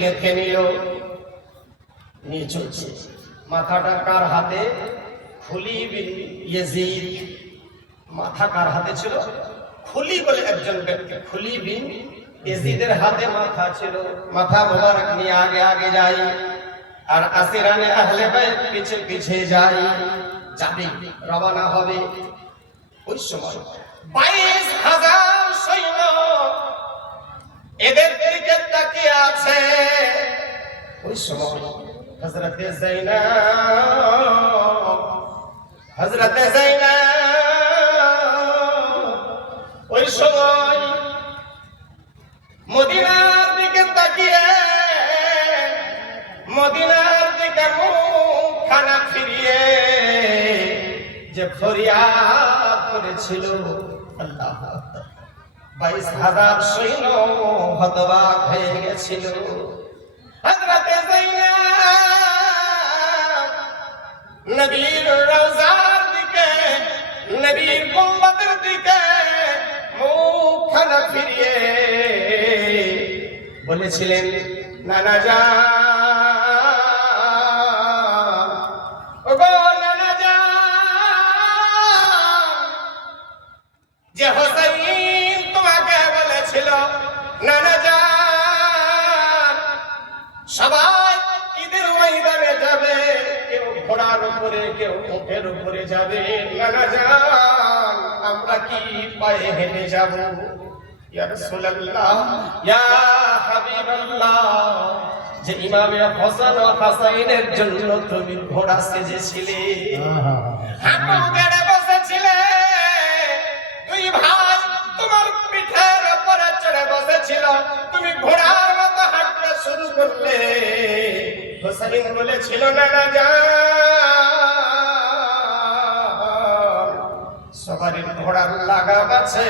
গেঁথে নিল। নিয়ে চলছে। মাথাটা কার হাতে? খুলি বিন ইয়াজিদ। মাথা কার হাতে ছিল? খুলি বলে একজন ব্যক্তি, খুলি বিন ইয়াজিদের হাতে মাথা ছিল। মাথা মোবারক নিয়ে আগে আগে যাই, আর আসিরানে আহলে বাইত পিছে পিছে যাই। যাবে, রওনা হবে। ওই সময় 22,000 সৈন্য এদের দিকে তাকিয়ে আছে। ওই সময় হযরতে যায়নাব ওই সময় মদিনার দিকে তাকিয়ে, মদিনার দিকে মুখখানা ফিরিয়ে যে ফরিয়াদ করেছিল, আল্লাহ, 22,000 সৈন্য হতবাক হয়ে গেছিল। হযরতে যায়নাব নবীর রওজার দিকে, নবীর গুম্বদের দিকে মুখখানা ফিরিয়ে বলেছিলেন, নানা জান, ওগো নানা জান, যে হোসেন তোমাকে বলেছিল, নানা জান, সবাই ঈদের ময়দানে যাবে, কেউ ঘোড়ার উপরে, কেউ উটের উপরে যাবে, নানা জান, আমরা কি পায়ে হেঁটে যাব? ইয়া রাসূলুল্লাহ, ইয়া হাবিবাল্লাহ, যে ইমামে হাসান ও হুসাইনের জন্য তুমি ঘোড়া সেজেছিলে, হাঁটু গেড়ে বসেছিলে, দুই ভাই তোমার পিঠের উপরে চড়ে বসেছিল, তুমি ঘোড়ার মতো হাঁটতে শুরু করলে। হুসাইন বলেছিল, নানা জান, সবারই ঘোড়ার লাগাম আছে,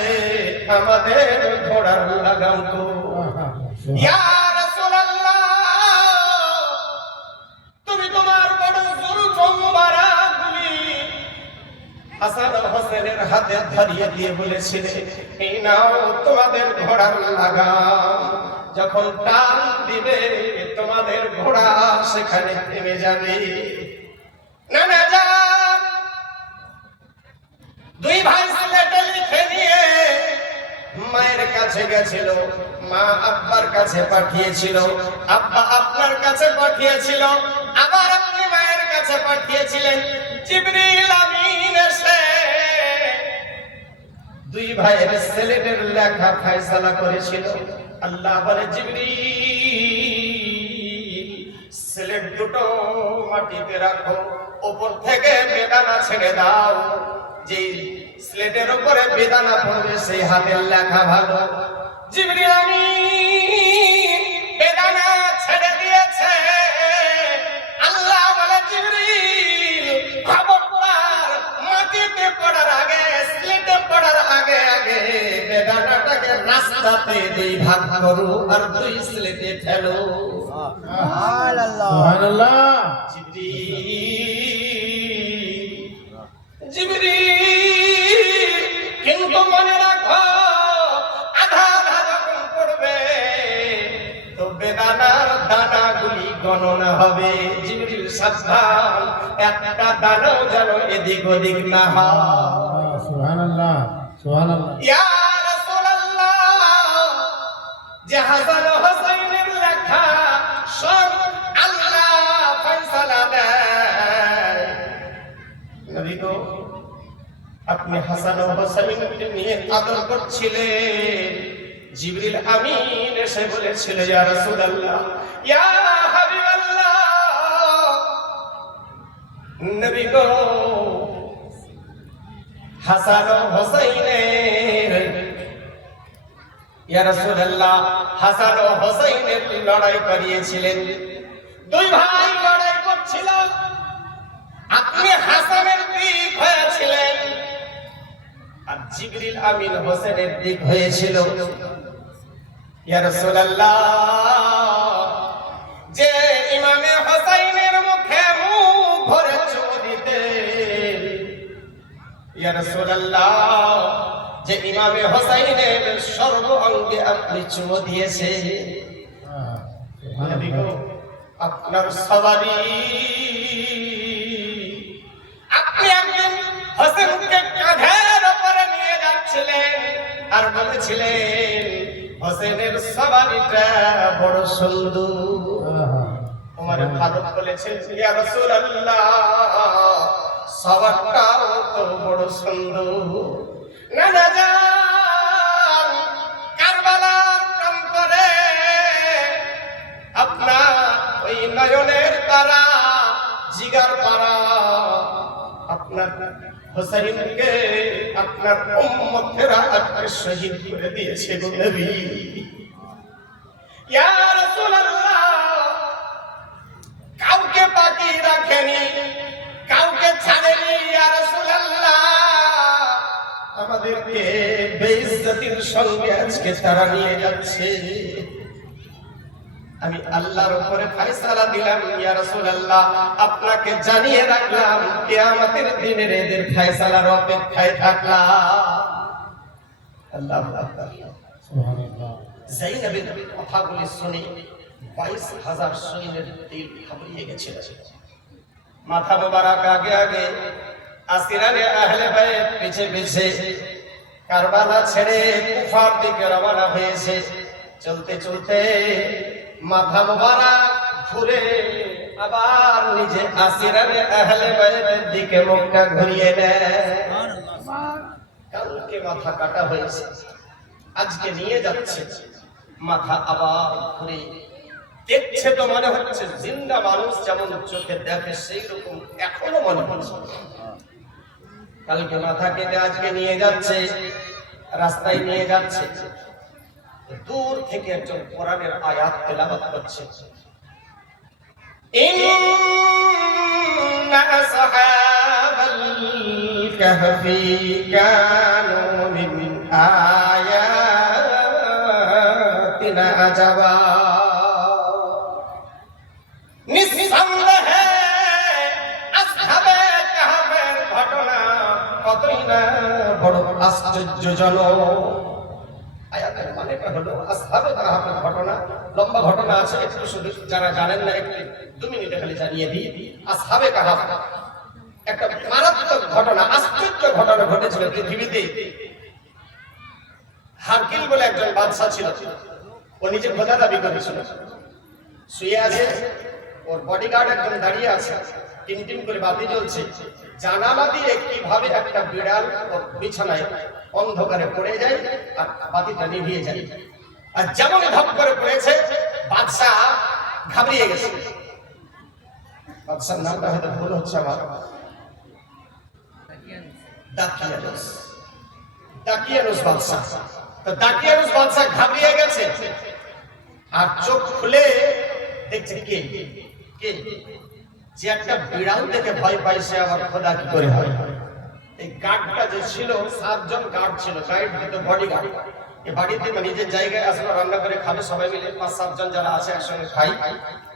আমাদের ঘোড়ার লাগাম তো। ইয়া রাসূলুল্লাহ, তুমি তোমার বড় জুলফ মুবারকগুলি হাসান ও হোসেনের হাতে ধরিয়ে দিয়ে বলেছিলে, এই নাও তোমাদের ঘোড়ার লাগাম, যখন টান দিবে তোমাদের ঘোড়া সেখানে থেমে যাবে। নানা জান, দুই ভাই সিলেটে লিখে নিয়ে মায়ের কাছে গেছিল, মা আব্বার কাছে পাঠিয়েছিল, আব্বা আপনার কাছে পাঠিয়েছিল, আবার আপনি মায়ের কাছে পাঠিয়েছিলেন। জিবরিল আমিন এসে দুই ভাইয়ের সিলেটের লেখা ফয়সালা করেছিল। আল্লাহ বলে, জিবরিল, সিলেট দুটো মাটিতে রাখো, উপর থেকে বেদানা ছেড়ে দাও, যে স্লেটের উপরে বেদানা পড়বে সেই হাতের লেখা ভালো। জিবরিল আমিন বেদানা ছেড়ে দিয়েছে। আল্লাহ বলে, জিবরিল, খবরদার, মাটিতে পড়ার আগে, স্লেটে পড়ার আগে আগে বেদানাটাকে রাস্তাতে দুই ভাগ করো আর দুই স্লেটে ফেলো। সুবহানাল্লাহ। জিবরিল, কিন্তু মনে রাখো, আধা আধা যখন পড়বে তো বেদানার দানাগুলি গণনা হবে। জিবরিল সাবধান, একটা দানাও যেন এদিক ওদিক না হয়। সুবহানাল্লাহ, সুবহানাল্লাহ। ইয়া রাসূলুল্লাহ, যে হাসান ও হুসাইনের লেখা সব আল্লাহ ফয়সালা দেয়। নবী গো, আপনি হাসান ও হুসাইনকে নিয়ে আদর করছিলেন। জিবরিল আমিন এসে বলেছিল, ইয়া রাসূলুল্লাহ, ইয়া হাবিবাল্লাহ, নবী গো, হাসান ও হুসাইনের, ইয়া রাসূলুল্লাহ, হাসান ও হুসাইনের লড়াই করিয়েছিলেন। দুই ভাই লড়াই করছিল, আপনি হাসানের দিক হয়েছিলেন আর জিবরিল আমিন হোসেনের দিক হয়েছিল। ইয়া রাসূলুল্লাহ, যে ইমামে হোসাইনের মুখে মুখ ভরে চুমু দিতেন, ইয়া রাসূলুল্লাহ, যে ইমামে হোসাইনের সর্ব অঙ্গে আপনি চুমু দিয়েছেন। নবী গো, আপনার সওয়ারি, আপনি একদিন হোসেনকে কাঁধের উপরে নিয়ে যাচ্ছিলেন আর বলেছিলেন, হোসেনের সওয়ারিটা বড় সুন্দর। ওমর ফারুক বলেছেন, ইয়া রাসূলুল্লাহ, সওয়ারটাও তো বড় সুন্দর। না না যান, কারবালার প্রান্তরে আপনার ওই নয়নের তারা, জিগার পারা, আপনার হোসেনকে আপনার উম্মতেরা আজকে শহীদ করে দিয়েছে গো নবী। ইয়া রাসূলুল্লাহ, কাউকে বাকি রাখেনি, কাউকে ছাড়েনি। ইয়া রাসূলুল্লাহ, আমাদেরকে বেইজ্জতির সঙ্গে আজকে তারা নিয়ে যাচ্ছে। আমি আল্লাহর উপরে ফয়সালা দিলাম, ইয়া রাসূলুল্লাহ, আপনাকে জানিয়ে রাখলাম, কিয়ামতের দিনের এদের ফয়সালার অপেক্ষায় থাকলাম। আল্লাহু আকবার। সুবহানাল্লাহ। যায়েনবের কথাগুলি শুনে 22,000 সৈন্যের দিল ঘাবড়িয়ে গেছিল। মাথা মোবারক আগে আগে, আসিরানে আহলে বাইত পিছে পিছে কারবালা ছেড়ে কুফার দিকে রওনা হয়েছে। চলতে চলতে মাথা মোবারক ঘুরে আবার নিজে আসিরানে আহলে বাইতের দিকে মুখটা ঘুরিয়ে নেয়। কালকে মাথা কাটা হয়েছে, আজকে নিয়ে যাচ্ছে, মাথা আবার ঘুরে দেখছে, তো মনে হচ্ছে জিন্দা মানুষ যেমন চোখে দেখে সেই রকম এখনো মনে হচ্ছে। কালকে মাথা কেটে আজকে নিয়ে যাচ্ছে, রাস্তায় নিয়ে যাচ্ছে, দূর থেকে একজন কোরআনের আয়াত তেলাওয়াত করছে, ইন্না আসহাবাল কাহফি কানু মিন আয়াতিনা আজাবা। নিঃসন্দেহে আসহাবে কাহফের ঘটনা কতই না বড় আশ্চর্যজনক। আয়াতের মানেটা হলো আসহাবে কাহফের ঘটনা, লম্বা ঘটনা আছে, একটু শুধু যারা জানেন না একটু 2 মিনিটে খালি জানিয়ে দিই। আসহাবে কাহফ একটা মারাত্মক ঘটনা, আশ্চর্য ঘটনা ঘটেছিল পৃথিবীতে। হারকিল বলে একজন বাদশা ছিল, ও নিজে খোদা দাবি করেছিল। শুয়ে আছে, ওর বডিগার্ড একজন দাঁড়িয়ে আছে, টিমটিম করে বাতি জ্বলছে। জানালা দিয়ে কিভাবে একটা বিড়াল ওর বিছানায় অন্ধকারে পড়ে যায় আর বাতিটা নিভিয়ে যায়। আর যেমন ধপ করে পড়েছে, বাদশা ঘাবড়িয়ে গেছে। বাদশার নামটা হয়তো ভুল হচ্ছে আমার, দাকিয়ানুস, দাকিয়ানুস বাদশা। তো দাকিয়ানুস বাদশা ঘাবড়িয়ে গেছে আর চোখ খুলে দেখছে কে কে, যে একটা বিড়াল দেখে ভয় পাইছে, আবার খোদা কি করে হয়। এই গার্ডটা যে ছিল, 7 জন গার্ড ছিল, গাইড দিত বডিগার্ড। এই বাড়িতে নিজের জায়গায় আসলে রান্না করে খাবে সবাই মিলে, 5-7 জন যারা আছে একসঙ্গে খাই।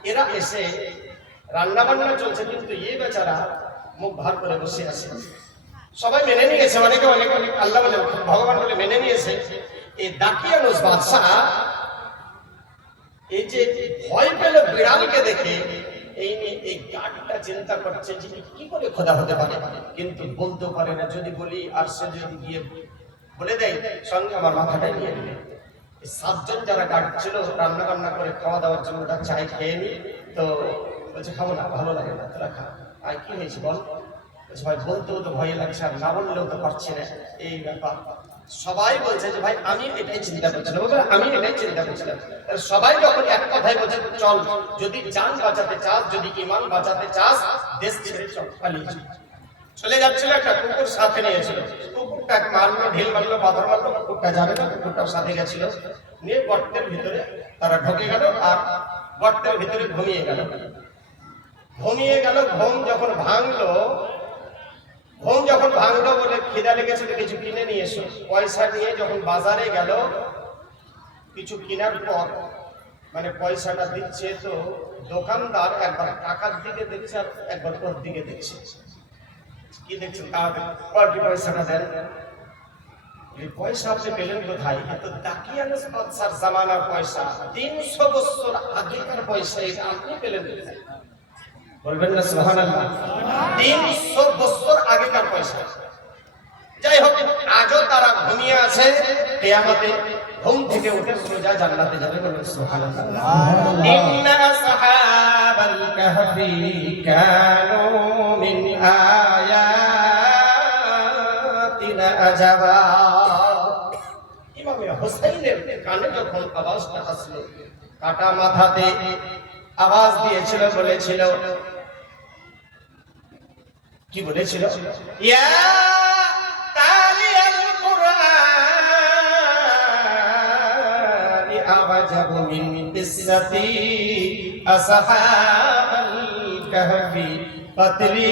এরা এসে রান্না বান্না চলছে, কিন্তু এই বেচারা মুখ ভার করে বসে আছে। সবাই মেনে নিয়েছে, অনেকে অনেক অনেক আল্লাহ বলে ভগবান বলে মেনে নিয়েছে। এই দাকিয়ানুস বাদশা এই যে ভয় পেল বিড়ালকে দেখে, এই নিয়ে এই গাড়িটা চিন্তা করছে যে কি করে খোদা হতে পারে, কিন্তু বলতে পারে না। যদি বলি আর সে যদি গিয়ে বলে দেয়, সঙ্গে আমার মাথাটাই নিয়ে নেবে। 7 জন যারা গাড়ি ছিল রান্না বান্না করে খাওয়া দাওয়ার জন্য ওটা চাই খেয়ে নি, তো বলছে খাবো না, ভালো লাগে না, তোরা খা। আর কি হয়েছে বল? বলছে ভাই বলতেও তো ভয় লাগছে, আর না বললেও তো পারছি না, এই ব্যাপার। সবাই বলছে যে ভাই আমি এটাই চিন্তা করছিলাম, আমি এটাই চিন্তা করছিলাম। সবাই যখন এক কথাই বলছে চল, যদি জান বাঁচাতে চাস, যদি ঈমান বাঁচাতে চাস, দেশ ছেড়ে চল, পালিয়ে চল। চলে যাচ্ছিল, একটা কুকুর সাথে নিয়েছিল, কুকুরটা মারলো, ঢিল মারলো, পাথর মারলো, কুকুরটা যাবে না, কুকুরটাও সাথে গেছিল। নিয়ে গর্তের ভিতরে তারা ঢুকে গেল আর গর্তের ভিতরে ঘুমিয়ে গেল। ঘুম যখন ভাঙলো, বলে খিদা লেগেছে, কিছু কিনে নিয়ে এসো। পয়সা নিয়ে যখন বাজারে গেল, কিছু কেনার পর মানে পয়সাটা দিচ্ছে, তো দোকানদার একবার টাকার দিকে দেখছে আর একবার ওর দিকে দেখছে। কি দেখছেন? তাড়াতাড়ি পয়সাটা দেন। এই পয়সা আপনি পেলেন কোথায়? এত দাকিয়ানুস বাদশার জামানার পয়সা, 300 বছর আগেকার পয়সা, এটা আপনি পেলেন কোথায়? বলবেন না সুবহানাল্লাহ? 300 বছর আগেকার পয়সা। যাই হোক, আজও তারা ঘুমিয়ে আছে, কিয়ামতে ঘুম থেকে উঠে সোজা জান্নাতে যাবে। বলুন সুবহানাল্লাহ। ইন্না আসহাবাল কাহফি কানু মিন আয়াতিনা আজাবা। ইমাম হুসাইনের কানে যখন আওয়াজটা আসলো, কাটা মাথাতে আওয়াজ দিয়েছিল, বলেছিল, কি বলেছিল? ইয়া তালিয়াল কুরআন আওয়াজাবু মিন কিসসাতি আসহাবাল কাহফি পাতরি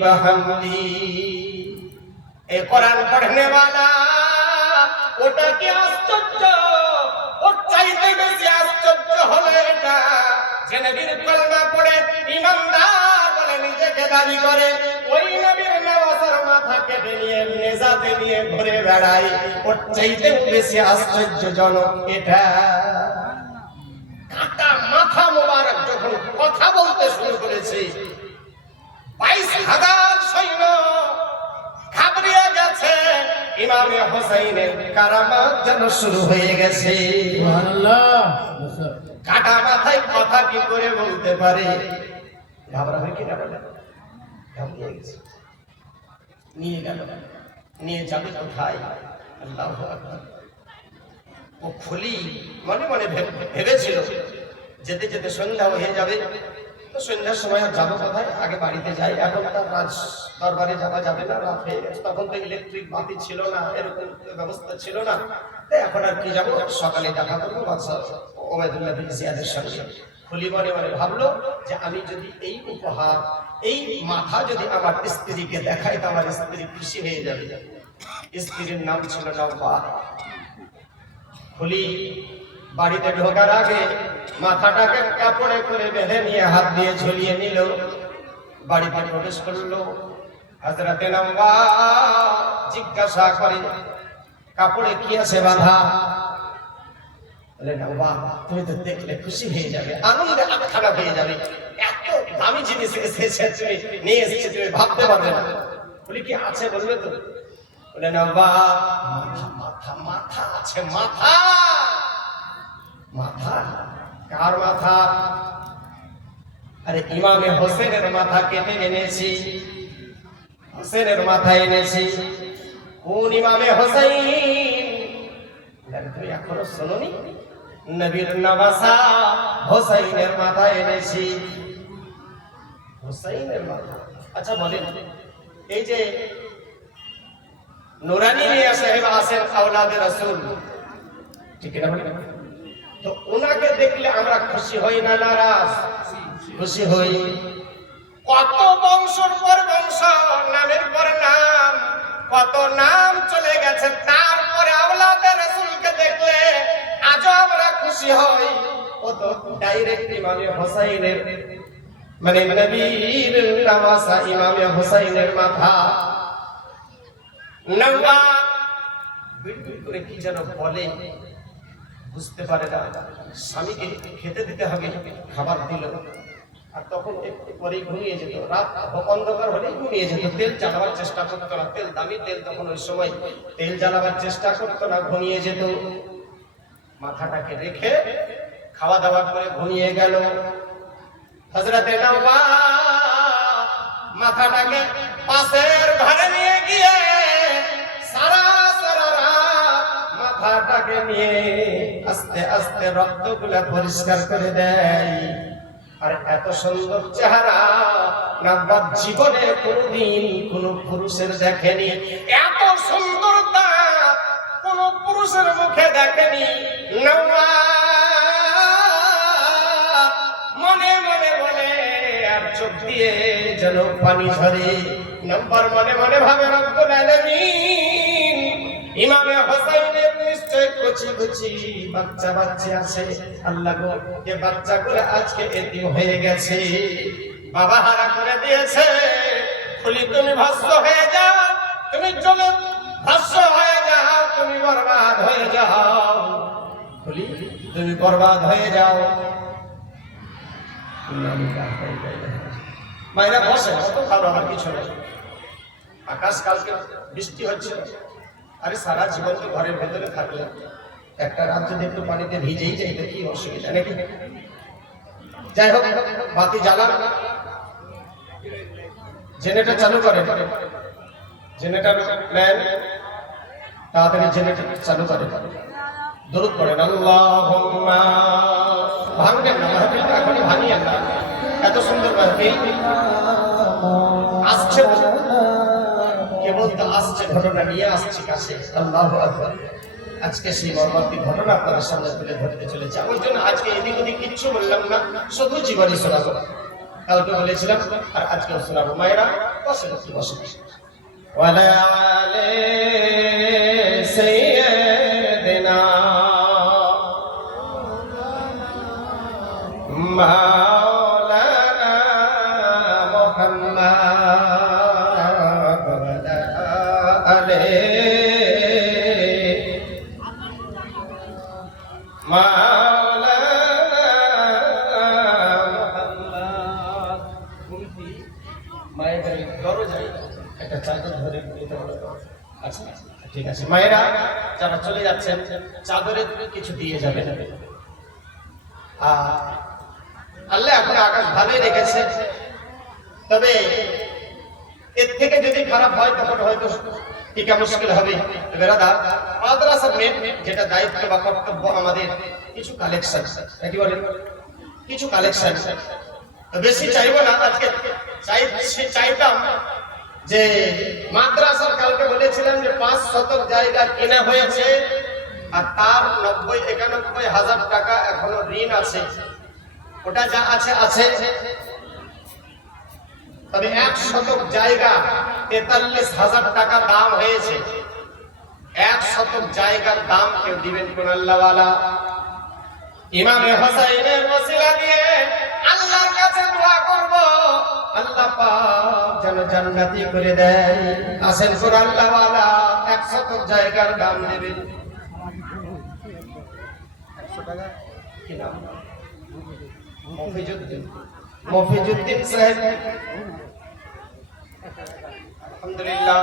ওয়া হামলি। এই কোরআন পড়নে वाला ওটা কি আশ্চর্য? ওর চাইতে বেশি আশ্চর্য হলো এটা যে নবীর কলমা পড়ে ইমানদার বলে নিজেকে দাবি করে, ওই নবীর নওয়াজের মাথা কেটে নিয়ে নেজাতে নিয়ে ঘুরে বেড়ায়। ওর চাইতে বেশি আশ্চর্যজনক এটা। কাটা মাথা মোবারক যখন কথা বলতে শুরু করেছে, 22,000 সৈন্য ঘাবড়িয়ে গেছে। ইমামে হুসাইনের কারামাত যেন শুরু হয়ে গেছে। সুবহানাল্লাহ। কাটা মাথায় কথা কি করে বলতে পারে? ঘাবড়াবে কি না? ঘাবড়িয়ে গেছে। নিয়ে গেল, নিয়ে যাবে কোথায়? আল্লাহু আকবার। ও খুলি মনে মনে ভেবেছিল যেতে যেতে সন্ধ্যা হয়ে যাবে, তো সন্ধ্যার সময় আর যাবো কোথায়? আগে বাড়িতে যাই। এখন তার রাজ দরবারে যাওয়া যাবে না, রাত হয়ে গেছে। তখন তো ইলেকট্রিক বাতি ছিল না, এরকম ব্যবস্থা ছিল না। এখন আর কি যাবো, সকালে দেখা করবো বাদশা ওবায়দুল্লাহ বিন জিয়াদের সঙ্গে। খুলি মনে মনে ভাবলো যে আমি যদি এই উপহার, এই মাথা যদি আমার স্ত্রীকে দেখাই, তো আমার স্ত্রী খুশি হয়ে যাবে। স্ত্রীর নাম ছিল নওবা। খুলি বাড়িতে ঢোকার আগে মাথাটাকে কাপড়ে করে বেঁধে নিয়ে হাত দিয়ে ঝুলিয়ে নিল। বাড়িতে প্রবেশ করলো। হযরতে নওবা জিজ্ঞাসা করে, কাপড়ে কি আছে বাঁধা? বলে, নওবা তুমি তো দেখলে খুশি হয়ে যাবে, আনন্দে আটখানা হয়ে যাবে। এত দামি জিনিস এসেছে, তুমি নিয়ে এসেছে, তুমি ভাবতে পারবে না। বলি, কি আছে বলবে তো? বলে, নওবা মাথা মাথা আছে। মাথা? মাথা? কার মাথা? আরে ইমামে হোসেনের মাথা কেটে এনেছি, হোসেনের মাথা এনেছি। কোন ইমামে হোসেন? তুমি এখনো শোনোনি? নবীর নওয়াসা হোসেনের মাথা এনেছি। হোসেনের মাথা? আচ্ছা বলেন, এই যে নুরানি মিয়া সাহেব আছেন আওলাদে রাসূল, ঠিক না? তো ওনাকে দেখলে আমরা খুশি হই না নারাজ? খুশি হই। কত বংশের পর বংশ, নামের পর নাম, কত নাম চলে গেছে, তারপরে আওলাদে রাসূলকে দেখলে আজও আমরা খুশি হই। ও তো ডাইরেক্ট ইমামে হোসেনের, মানে নবীর নওয়াসা ইমামে হোসেনের মাথা। নওবা বিড়বিড় করে কি যেন বলে, বুঝতে পারে না। স্বামীকে খেতে দিতে হবে, খাবার দিল, আর তখন একটু পরেই ঘুমিয়ে যেত। রাত অন্ধকার হলেই ঘুমিয়ে যেত। তেল জ্বালাবার চেষ্টা করতো না, তেল দামি তেল তখন ওই সময়, তেল জ্বালাবার চেষ্টা করতো না, ঘুমিয়ে যেত। মাথাটাকে রেখে খাওয়া দাওয়া করে ঘুমিয়ে গেল। হযরতে নওবা মাথাটাকে পাশের ঘরে নিয়ে গিয়ে চেহারাটাকে নিয়ে আস্তে আস্তে রক্তগুলা পরিষ্কার করে দেয়। আর এত সুন্দর চেহারা নাব্বার জীবনে কোনদিন কোন পুরুষের দেখেনি, এত সুন্দর দাঁত কোন পুরুষের মুখে দেখেনি। মনে মনে বলে আর চোখ দিয়ে যেন পানি ঝরে। নাম্বার মনে মনে ভাবে রব্বুল আলামিন ইমামে হোসেনের নিশ্চয় কচি কচি বাচ্চা বাচ্চা আছে, আল্লাহ গো যে বাচ্চাগুলো আজকে এতিম হয়ে গেছে, বাবা হারা করে দিয়েছে, খুলি তুমি ভস্ম হয়ে যাও, তুমি চলে ভস্ম হয়ে যাও, তুমি বরবাদ হয়ে যাও, খুলি তুমি বরবাদ হয়ে যাও। মায়েরা বসে অত ভালো আমার কিছু নেই, আকাশ কালকে বৃষ্টি হচ্ছে, আরে সারা জীবন তো ঘরের ভেতরে থাকলে একটা রাত যদি একটু পানিতে ভিজেই যাই তো কি অসুবিধা নাকি? যাই হোক, বাতি জ্বালান, জেনারেটর চালু করে, জেনারেটর ম্যান তাড়াতাড়ি জেনারেটর চালু করে, দরুদ পড়েন আল্লাহুম্মা। ভাঙবেন না মাহফিলটা, এখনই ভাঙিয়েন না, এত সুন্দর মাহফিল আসছে, কেবল তো আসছে, ঘটনা নিয়ে আসছে কাছে। আল্লাহু আকবার। আজকে সেই মর্মান্তিক ঘটনা আপনাদের সামনে তুলে ধরতে চলেছে। ওই জন্য আজকে এদিক ওদিক কিচ্ছু বললাম না, শুধু জীবনী শোনাবো। কালকে বলেছিলাম আর আজকেও শোনাবো। মায়েরা বসেন, একটু বসেন। ওয়ালা আলে সাইয়্যিদিনা মাওলানা মুহাম্মদ ওয়ালা আলে মাওলানা মুহাম্মদ। মায়েরা দরজায় একটা চাদর ধরে দিতে বলো। আচ্ছা ঠিক আছে, মায়েরা যারা চলে যাচ্ছেন চাদরে কিছু দিয়ে যাবেন। আল্লাহ এখন আকাশ ভালোই রেখেছে, তবে এর থেকে যদি খারাপ হয় তখন হয়তো টিকা মুশকিল হবে। বেরাদার, মাদ্রাসার মেন যেটা দায়িত্ব বা কর্তব্য আমাদের কিছু কালেকশন, নাকি বলেন, কিছু কালেকশন। বেশি চাইবো না আজকে, চাইতাম যে মাদ্রাসার কালকে বলেছিলেন যে 5 শতক জায়গা কেনা হয়েছে আর তার 90-91 হাজার টাকা এখনো ঋণ আছে। ওটা যা আছে আছে, তবে 1 শতক জায়গা 43,000 টাকা দাম হয়েছে। 1 শতক জায়গার দাম কেউ দিবেন কোন আল্লাহওয়ালা? ইমামে হোসেনের ওসিলা দিয়ে আল্লাহর কাছে দোয়া করব, আল্লাহ পাক যেন জান্নাতি করে দেয়। আসেন কোন আল্লাহওয়ালা 1 শতক জায়গার দাম দেবেন। 100 টাকা কি নাম? মফিজুদ্দিন সাহেব, আলহামদুলিল্লাহ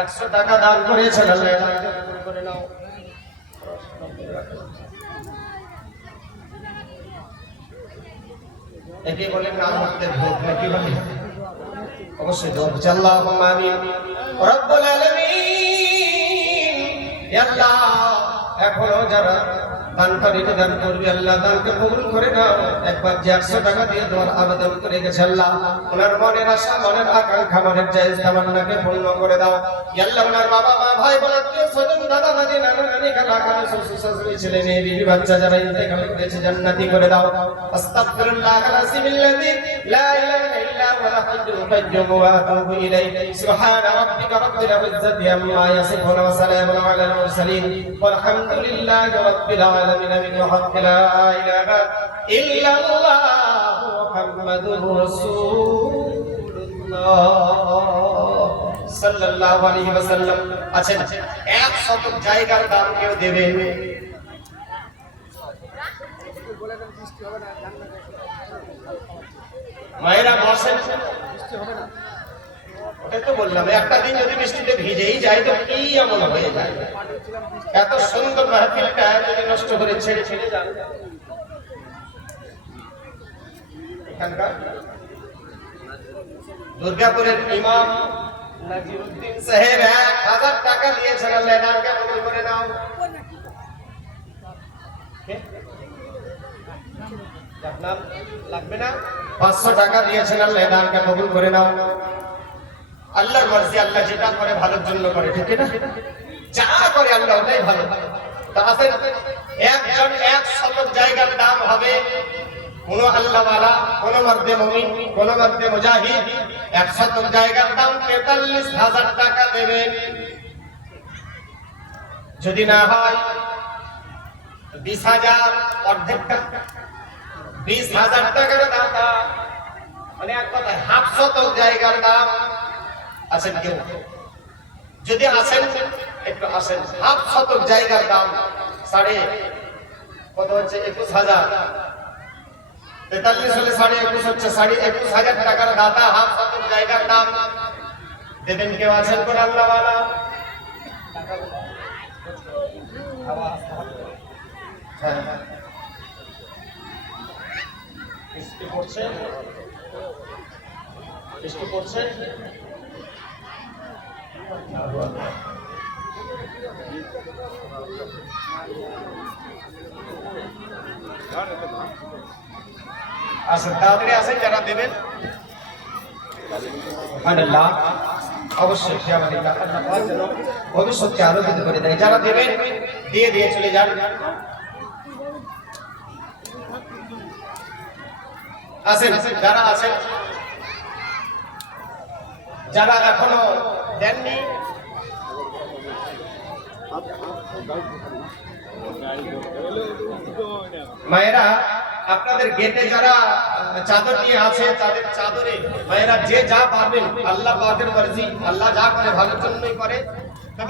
100 টাকা দান করেছেন। আল্লাহ কবুল করে নাও। একে বলেন নাম মুক্তের ভোগ, নাকি বলে? অবশ্যই দোয়া করছি। আল্লাহুম্মা আমিন। রব্বুল আলামিন, ইয়া আল্লাহ এখনো যারা দান করবি আল্লাহ দানকে কবুল করে নাও। একবার যে 100 টাকা দিয়ে দেওয়ার আবেদন করে গেছে আল্লাহ, ওনার মনের আশা, মনের আকাঙ্ক্ষা, মনের জায়েজ তামান্নাকে পূর্ণ করে দাও। আল্লাহ ওনার বাবা মা ভাই বোন আত্মীয় স্বজন দাদা দাদি নানা নানি কাকা কাকা শ্বশুর শাশুড়ি ছেলে মেয়ে বিবি বাচ্চা যারা ইন্তেকাল করেছে জান্নাতি করে দাও। আস্তাগফিরুল্লাহাল আযীমিল্লাযী লা ইলাহা ইল্লা হুয়াল হাইয়্যুল কাইয়্যুম ওয়া আতুবু ইলাইহি। সুবহানা রাব্বিকা রাব্বিল ইজ্জাতি আম্মা ইয়াসিফুন ওয়া সালামুন আলাল মুরসালিন ওয়ালহামদুলিল্লাহি রাব্বিল আলামিন। بحق لا إله إلا الله محمد رسول الله صلى الله عليه وسلم। আচ্ছা, 1 শতক জায়গার দাম কেউ দেবে? মায়েরা বসেন, ওটাই তো বললাম, একটা দিন যদি বৃষ্টিতে ভিজেই যায় তো কি এমন হয়ে যায়? এত সুন্দর মাহফিলটা যদি নষ্ট করে ছেড়ে ছেড়ে যান। এখানকার দুর্গাপুরের ইমাম নাজিরউদ্দিন সাহেব 1000 টাকা দিয়েছেন। আল্লাহ নামকে কবুল করে নাও। আপনার লাগবে না? 500 টাকা দিয়েছেন, আল্লাহ দানকে কবুল করে নাও। আল্লাহর মর্জি, আল্লাহ যেটা করে ভালোর জন্য করে, ঠিক না? যা করে আল্লাহ ওটাই ভালো। তা আসেন, একজন 100 জায়গার দাম হবে কোন আল্লাহওয়ালা, কোন মর্দে মুমিন, কোন মর্দে মুজাহিদ 100 জায়গার দাম 43,000 টাকা দেবেন। যদি না হয় 20,000, অর্ধেকটা 20,000 টাকার দাতা, মানে এক কথায় 1/2 জায়গার দাম। আছেন কেউ? যদি আসেন একটু আসেন। 1/2 জায়গার দাম কত হচ্ছে? 21,000। 43 হলে 21.5 হচ্ছে, 21,000 টাকার দাতা, 1/2 জায়গার দাম দেবেন। কেউ আছেন কোন আল্লাহওয়ালা? হ্যাঁ, বৃষ্টি পড়ছে, বৃষ্টি পড়ছে। আসেন, তাড়াতাড়ি আসেন যারা দেবেন। আল্লাহ অবশ্যই সে আমাদের ভবিষ্যৎকে আলোকিত করে দেয়। যারা দেবেন দিয়ে দিয়ে চলে যান। আসেন, যারা আছেন, যারা এখনো দেননি, মায়েরা আপনাদের গেটে যারা চাদর নিয়ে আছে, তাদের চাদরে মায়েরা যে যা পারবেন, আল্লাহ পাকের মর্জি, আল্লাহ যা করে ভালোর জন্যই করে।